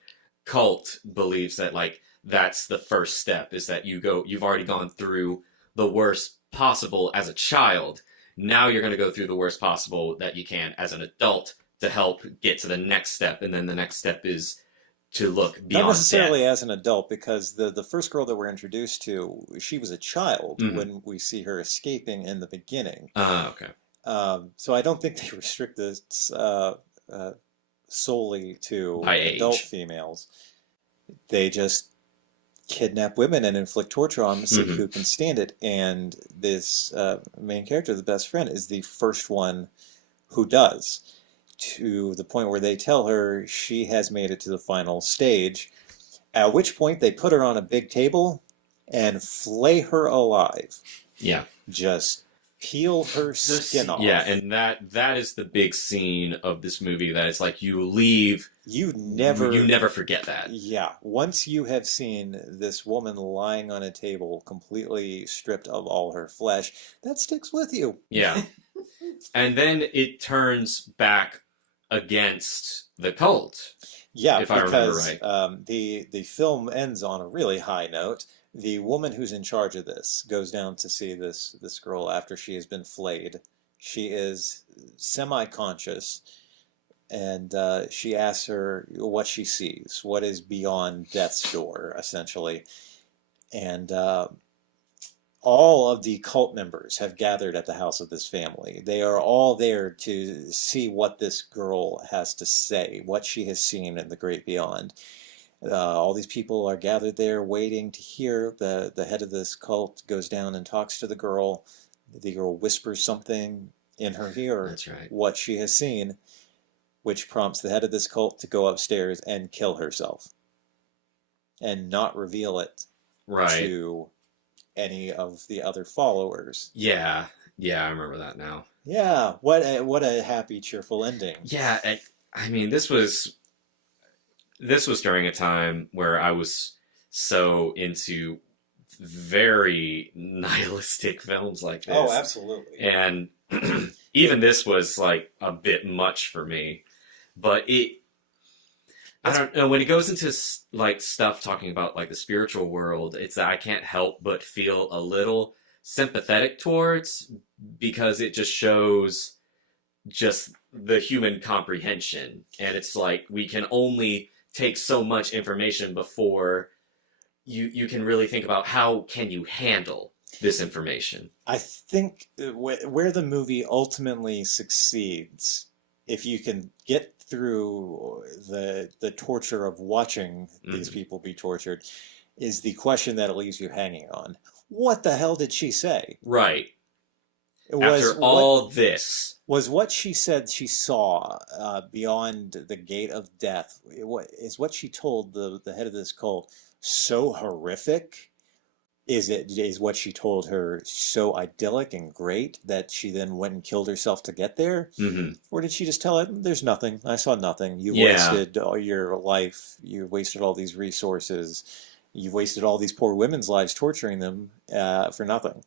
cult believes that like that's the first step, is that you've already gone through the worst possible as a child. Now you're going to go through the worst possible that you can as an adult to help get to the next step, and then the next step is to look beyond Not necessarily death. as an adult, because the first girl that we're introduced to, she was a child when we see her escaping in the beginning. Okay. So I don't think they restrict this solely to By adult age. females. They just kidnap women and inflict torture on them, see who can stand it. And this main character, the best friend, is the first one who does, to the point where they tell her she has made it to the final stage, at which point they put her on a big table and flay her alive. Yeah. Just peel her skin off. Yeah, and that is the big scene of this movie, that it's like you leave, You never forget that. Yeah, once you have seen this woman lying on a table, completely stripped of all her flesh, that sticks with you. Yeah. And then it turns back against the cult. Yeah, if I remember because right. The film ends on a really high note. The woman who's in charge of this goes down to see this girl after she has been flayed. She is semi-conscious, and she asks her what she sees, what is beyond death's door, essentially. And all of the cult members have gathered at the house of this family. They are all there to see what this girl has to say, what she has seen in the great beyond. All these people are gathered there waiting to hear. The head of this cult goes down and talks to the girl. The girl whispers something in her ear, That's right. what she has seen, which prompts the head of this cult to go upstairs and kill herself and not reveal it Right. to any of the other followers. Yeah, I remember that now. Yeah, what a happy, cheerful ending. Yeah, I mean, this was during a time where I was so into very nihilistic films like this. Oh, absolutely. And even this was like a bit much for me. But I don't know, when it goes into like stuff talking about like the spiritual world, it's that I can't help but feel a little sympathetic towards, because it just shows just the human comprehension. And it's like we can only take so much information before you can really think about how can you handle this information. I think where the movie ultimately succeeds, if you can get through the torture of watching these people be tortured, is the question that it leaves you hanging on. What the hell did she say? Right. After all this. Was what she said she saw beyond the gate of death, is what she told the head of this cult so horrific? Is what she told her so idyllic and great that she then went and killed herself to get there? Mm-hmm. Or did she just tell it, there's nothing, I saw nothing, you Yeah. wasted all your life, you wasted all these resources, you've wasted all these poor women's lives torturing them for nothing?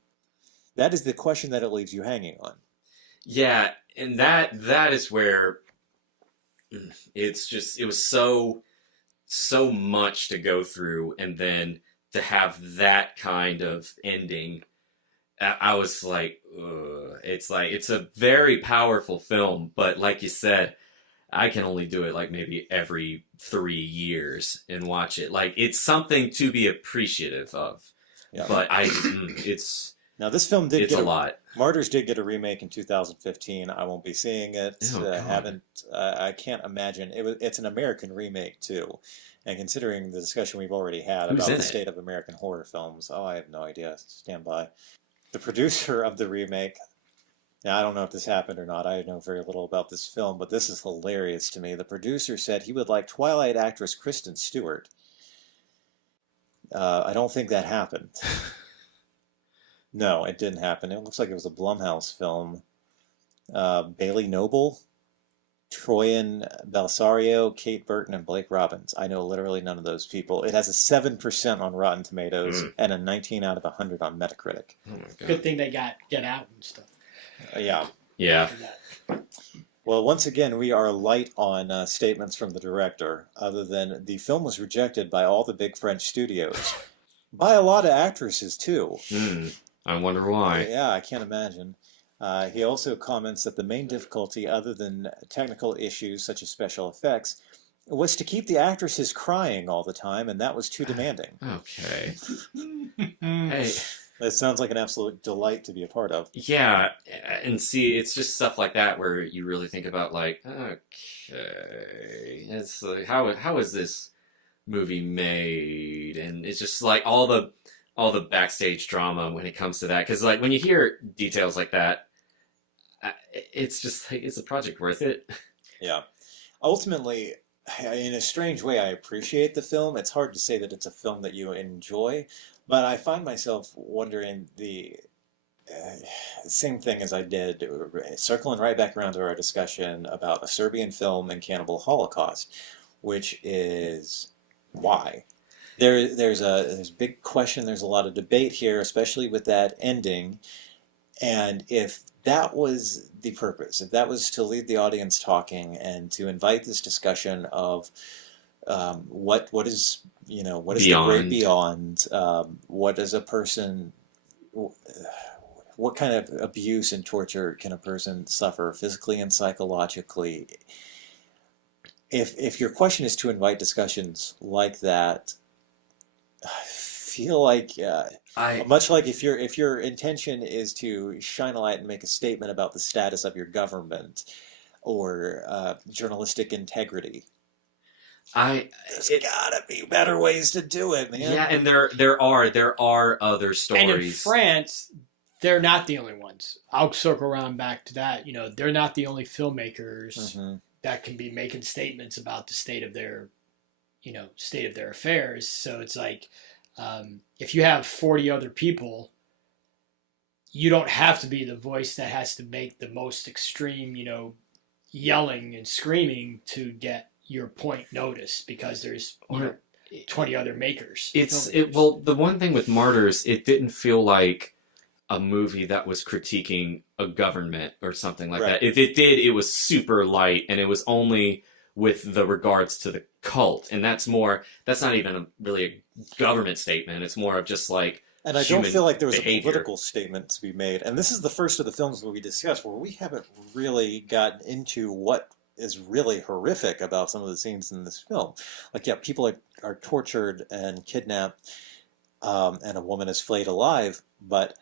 That is the question that it leaves you hanging on. Yeah, and that is where it was so much to go through, and then to have that kind of ending, I was like, ugh. It's a very powerful film, but like you said, I can only do it like maybe every 3 years and watch it. Like, it's something to be appreciative of. Yeah. But it's Now, this film did It's get a lot. Martyrs did get a remake in 2015. I won't be seeing it. Oh, God. Haven't. I can't imagine. It's an American remake too, and considering the discussion we've already had Who's about in the it? state of American horror films, I have no idea. Stand by. The producer of the remake. Now, I don't know if this happened or not. I know very little about this film, but this is hilarious to me. The producer said he would like Twilight actress Kristen Stewart. I don't think that happened. No, it didn't happen. It looks like it was a Blumhouse film. Bailey Noble, Troyan Balsario, Kate Burton, and Blake Robbins. I know literally none of those people. It has a 7% on Rotten Tomatoes and a 19 out of 100 on Metacritic. Oh my God. Good thing they got Get Out and stuff. Yeah. Yeah. Well, once again, we are light on statements from the director, other than the film was rejected by all the big French studios. By a lot of actresses, too. I wonder why. Yeah, I can't imagine. He also comments that the main difficulty, other than technical issues such as special effects, was to keep the actresses crying all the time, and that was too demanding. Okay. Hey. It sounds like an absolute delight to be a part of. Yeah, and see, it's just stuff like that where you really think about, like, okay, it's like, how is this movie made? And it's just like all the backstage drama when it comes to that, because like when you hear details like that, it's just like, is the project worth it? Yeah. Ultimately, in a strange way, I appreciate the film. It's hard to say that it's a film that you enjoy, but I find myself wondering the same thing as I did, circling right back around to our discussion about a Serbian film and Cannibal Holocaust, which is why. There's a big question, there's a lot of debate here, especially with that ending, and if that was the purpose, if that was to lead the audience talking and to invite this discussion of what is the great beyond, what does a person, what kind of abuse and torture can a person suffer physically and psychologically? If your question is to invite discussions like that, I feel like much like if your intention is to shine a light and make a statement about the status of your government or journalistic integrity, there's gotta be better ways to do it, man. Yeah, and there are other stories. And in France, they're not the only ones. I'll circle around back to that. They're not the only filmmakers that can be making statements about the state of their affairs. So it's like, if you have 40 other people, you don't have to be the voice that has to make the most extreme, yelling and screaming to get your point noticed, because there's 20 other makers. Well, the one thing with Martyrs, it didn't feel like a movie that was critiquing a government or something like that. If it did, it was super light, and it was only with the regards to the cult, and that's not even really a government statement. It's more of just like, and I don't feel like there was behavior. A political statement to be made. And this is the first of the films that we discussed where we haven't really gotten into what is really horrific about some of the scenes in this film. Like, yeah, people are tortured and kidnapped, and a woman is flayed alive, but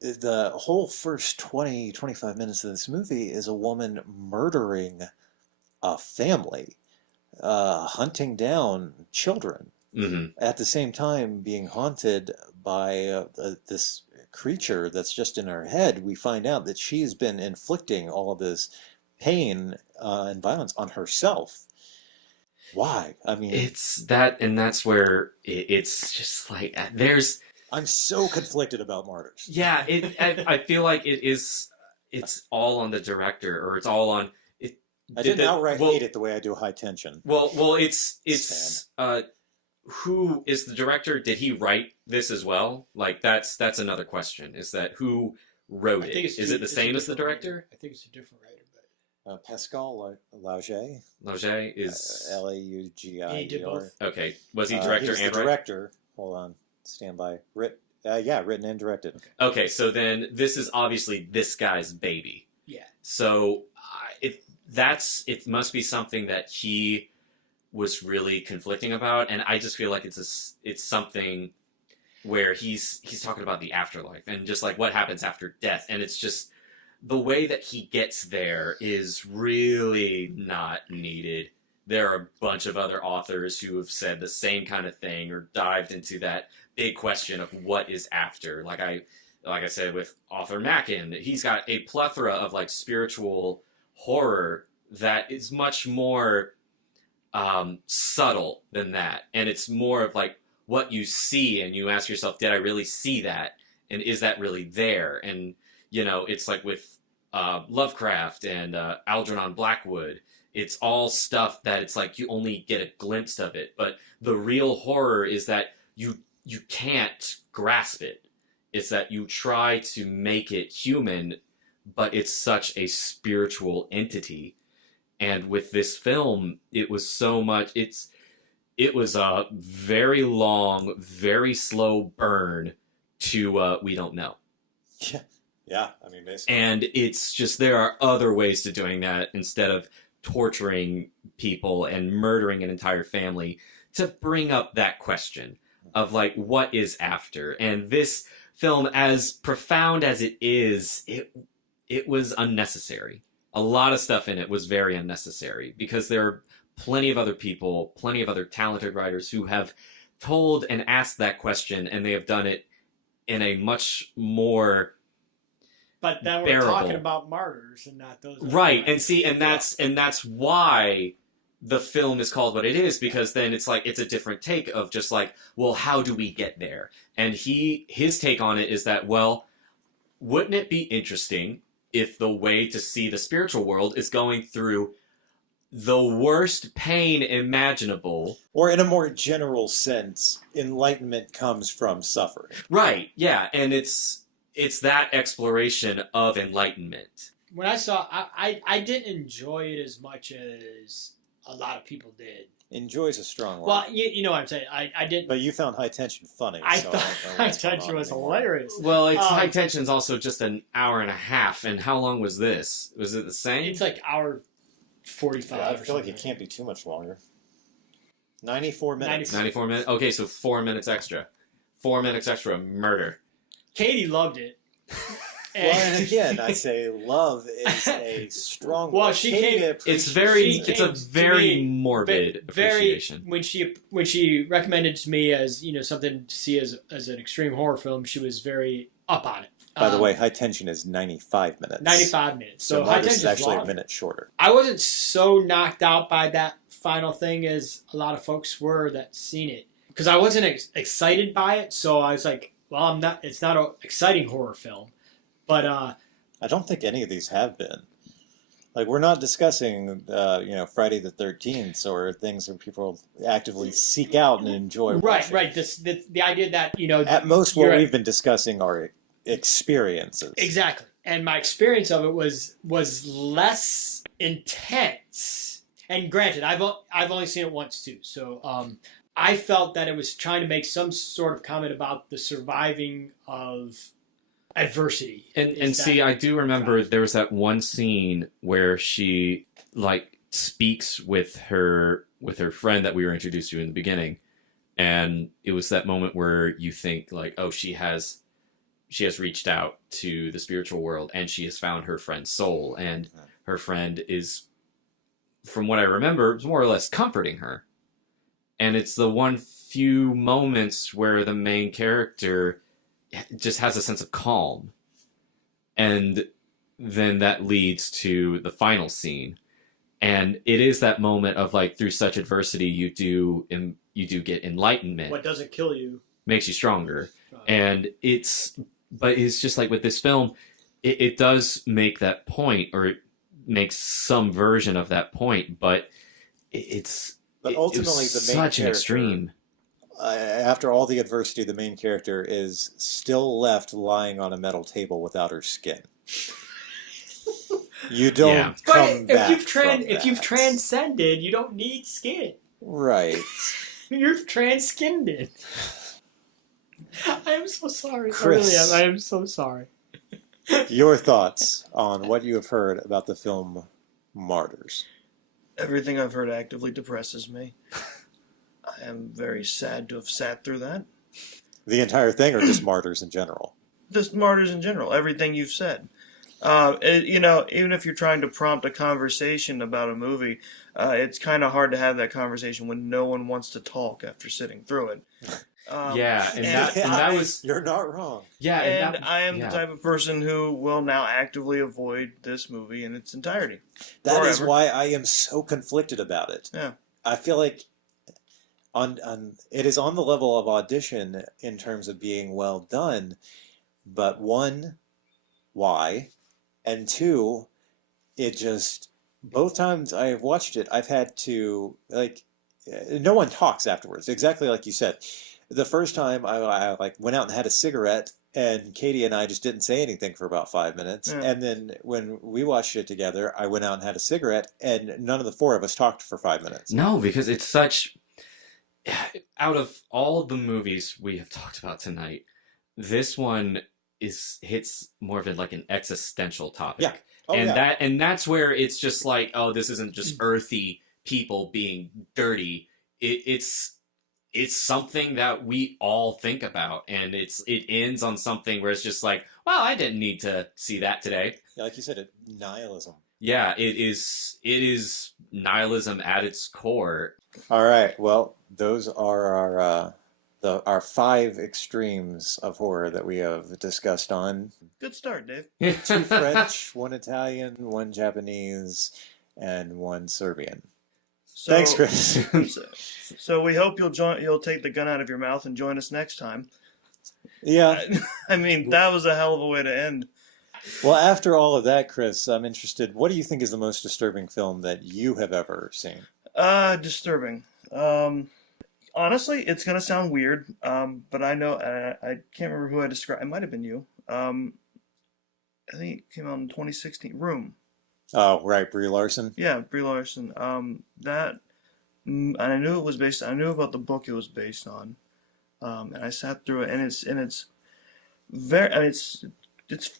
the whole first 20-25 minutes of this movie is a woman murdering a family, hunting down children, at the same time being haunted by this creature that's just in her head. We find out that she's been inflicting all of this pain and violence on herself. Why? I mean, it's that, and that's where it's just like I'm so conflicted about Martyrs. Yeah, I feel like it's all on the director, or it's all on. I didn't outright hate it the way I do High Tension. Well, it's who is the director? Did he write this as well? Like that's another question. Is that who wrote it? Is it the same as the director? Writer. I think it's a different writer, but Pascal Laugier. Laugier is Laugier. He did both. Okay, was he director he was the director? Hold on, stand by. Written and directed. Okay, so then this is obviously this guy's baby. Yeah. So it must be something that he was really conflicting about, and I just feel like it's something where he's talking about the afterlife and just like what happens after death, and it's just the way that he gets there is really not needed. There are a bunch of other authors who have said the same kind of thing or dived into that big question of what is after. Like I said with author Mackin, he's got a plethora of like spiritual horror that is much more subtle than that, and it's more of like what you see, and you ask yourself, did I really see that, and is that really there? And it's like with Lovecraft and Algernon Blackwood, it's all stuff that it's like you only get a glimpse of it, but the real horror is that you can't grasp it. It's that you try to make it human, but it's such a spiritual entity. And with this film, it was so much. It was a very long, very slow burn to we don't know. Yeah. I mean, basically. And it's just there are other ways to doing that instead of torturing people and murdering an entire family, to bring up that question of like what is after. And this film, as profound as it is, it was unnecessary. A lot of stuff in it was very unnecessary because there are plenty of other people, plenty of other talented writers who have told and asked that question, and they have done it in a much more But then we're bearable. talking about Martyrs and not those. Right, and that's why the film is called what it is, because then it's like it's a different take of just like, well, how do we get there? And his take on it is that, well, wouldn't it be interesting if the way to see the spiritual world is going through the worst pain imaginable? Or in a more general sense, enlightenment comes from suffering. Right, yeah, and it's that exploration of enlightenment. When I saw, I didn't enjoy it as much as a lot of people did. Enjoy's a strong word. Well, you know what I'm saying. I didn't. But you found High Tension funny. I so thought don't know High what's going Tension on was anymore. hilarious. Well, it's High Tension's also just an hour and a half, and how long was this? Was it the same? It's like hour 45. Yeah, I or feel like something. it can't be too much longer. 94 minutes. 94 minutes? Okay, so 4 minutes extra. 4 minutes extra, murder. Katie loved it. Well, and again, I say love is a strong Well, word. she Katie came- appreciates It's a came to very me, morbid But very appreciation. when she recommended to me as something to see as an extreme horror film, she was very up on it. By the way, High Tension is 95 minutes. 95 minutes. So So High Martyrs is Tension is actually a long. minute shorter. I wasn't so knocked out by that final thing as a lot of folks were that seen it, because I wasn't excited by it. So I was like, well, I'm not. It's not an exciting horror film, but I don't think any of these have been. Like, we're not discussing, Friday the 13th or things that people actively seek out and enjoy watching. right. The idea that At most, what you're- we've been discussing are experiences. Exactly. And my experience of it was less intense. And granted, I've only seen it once too. So I felt that it was trying to make some sort of comment about the surviving of adversity. And see, I do remember there was that one scene where she like speaks with her friend that we were introduced to in the beginning, and it was that moment where you think like, oh, she has reached out to the spiritual world and she has found her friend's soul, and her friend is, from what I remember, more or less comforting her. And it's the one few moments where the main character just has a sense of calm. And then that leads to the final scene. And it is that moment of like, through such adversity, you do get enlightenment. What doesn't kill you Makes you stronger. And but it's just like with this film, it does make that point, or it makes some version of that point, but But ultimately, it was the main such an character, extreme. After all the adversity, the main character is still left lying on a metal table without her skin. You don't Yeah. come But back if you've that. transcended, you don't need skin. Right. You've transskinned it. I am so sorry. Chris. I really am. I am so sorry. Your thoughts on what you have heard about the film Martyrs? Everything I've heard actively depresses me. I am very sad to have sat through that. The entire thing, or just Martyrs in general? Just Martyrs in general, everything you've said. Even if you're trying to prompt a conversation about a movie, it's kind of hard to have that conversation when no one wants to talk after sitting through it. That was... You're not wrong. Yeah, and I am the type of person who will now actively avoid this movie in its entirety. That is why I am so conflicted about it. Yeah. I feel like it is on the level of Audition in terms of being well done, but one, why? And two, it just, both times I have watched it, I've had to, no one talks afterwards, exactly like you said. The first time I went out and had a cigarette, and Katie and I just didn't say anything for about 5 minutes. Yeah. And then when we watched it together, I went out and had a cigarette, and none of the four of us talked for 5 minutes. No, because it's such... Out of all the movies we have talked about tonight, this one hits more of an existential topic. Yeah. And that's where it's just like, oh, this isn't just earthy people being dirty. It's something that we all think about, and it ends on something where it's just like, well, I didn't need to see that today. Yeah, like you said, nihilism. Yeah, it is nihilism at its core. All right, well, those are our 5 extremes of horror that we have discussed on. Good start, Dave. 2 French, 1 Italian, 1 Japanese, and 1 Serbian. Thanks, Chris. So we hope you'll take the gun out of your mouth and join us next time. Yeah. I mean, that was a hell of a way to end. Well, after all of that, Chris, I'm interested. What do you think is the most disturbing film that you have ever seen? Disturbing. Honestly, it's going to sound weird, but I know, I can't remember who I described. It might have been you. I think it came out in 2016. Room. Oh, right, Brie Larson? Yeah, Brie Larson. And I knew it was I knew about the book it was based on. And I sat through it, and it's very, I mean, it's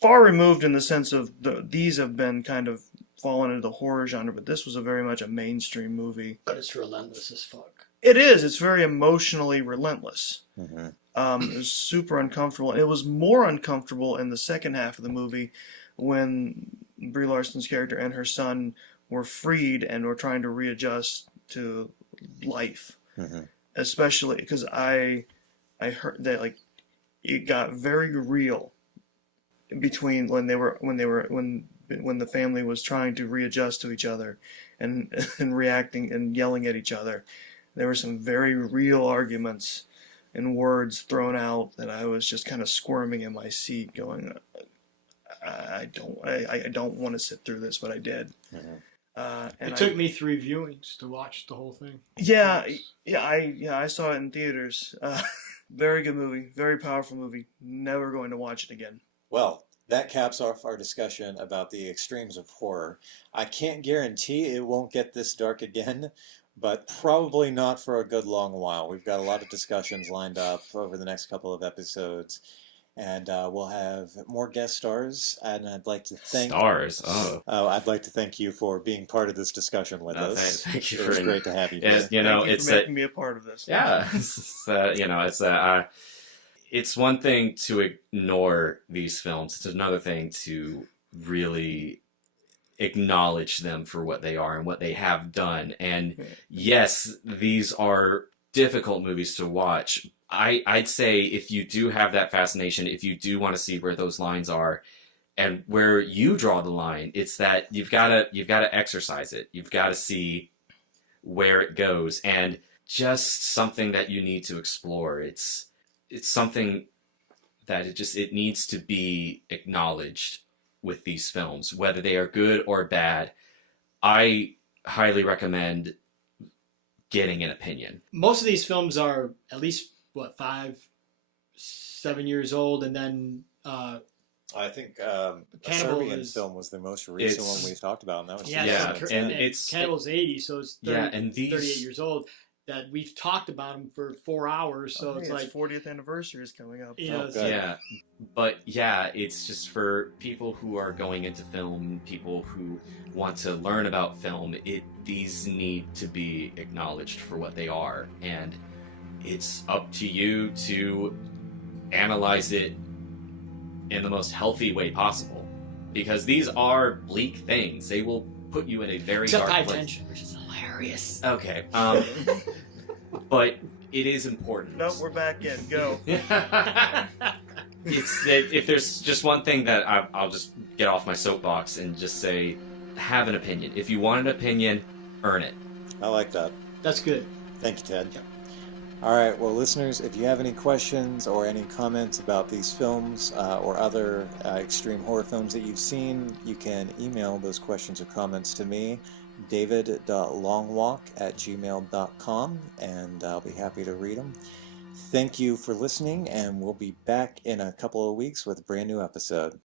far removed in the sense of these have been kind of fallen into the horror genre, but this was very much a mainstream movie. But it's relentless as fuck. It is. It's very emotionally relentless. Mm-hmm. It was super uncomfortable. It was more uncomfortable in the second half of the movie when Brie Larson's character and her son were freed and were trying to readjust to life. Mm-hmm. Especially because I heard that it got very real between when the family was trying to readjust to each other and reacting and yelling at each other. There were some very real arguments and words thrown out that I was just kind of squirming in my seat, going, I don't want to sit through this, but I did. Mm-hmm. It took me 3 viewings to watch the whole thing. I saw it in theaters. Very good movie, very powerful movie. Never going to watch it again. Well, that caps off our discussion about the extremes of horror. I can't guarantee it won't get this dark again, but probably not for a good long while. We've got a lot of discussions lined up over the next couple of episodes, and we'll have more guest stars. And I'd like to thank I'd like to thank you for being part of this discussion with us. Thank you. It was great to have you here. Thank you for making me a part of this. Yeah, it's one thing to ignore these films. It's another thing to really acknowledge them for what they are and what they have done. And yes, these are difficult movies to watch. I'd say if you do have that fascination, if you do want to see where those lines are and where you draw the line, it's that you've got to exercise it. You've got to see where it goes, and just something that you need to explore. It's something that it needs to be acknowledged with these films, whether they are good or bad. I highly recommend getting an opinion. Most of these films are at least 5, 7 years old, and then I think a Serbian film was the most recent one we talked about, and that was and Cannibal's 80, so it's 38 years old. That we've talked about them for 4 hours, so it's like 40th anniversary is coming up. But it's just for people who are going into film, people who want to learn about film. These need to be acknowledged for what they are, and it's up to you to analyze it in the most healthy way possible. Because these are bleak things. They will put you in a very Except dark High place. Tension, which is hilarious. Okay. But it is important. Nope, we're back in. Go. It's that if there's just one thing that I'll just get off my soapbox and just say, have an opinion. If you want an opinion, earn it. I like that. That's good. Thank you, Ted. All right, well, listeners, if you have any questions or any comments about these films or other extreme horror films that you've seen, you can email those questions or comments to me, david.longwalk@gmail.com, and I'll be happy to read them. Thank you for listening, and we'll be back in a couple of weeks with a brand new episode.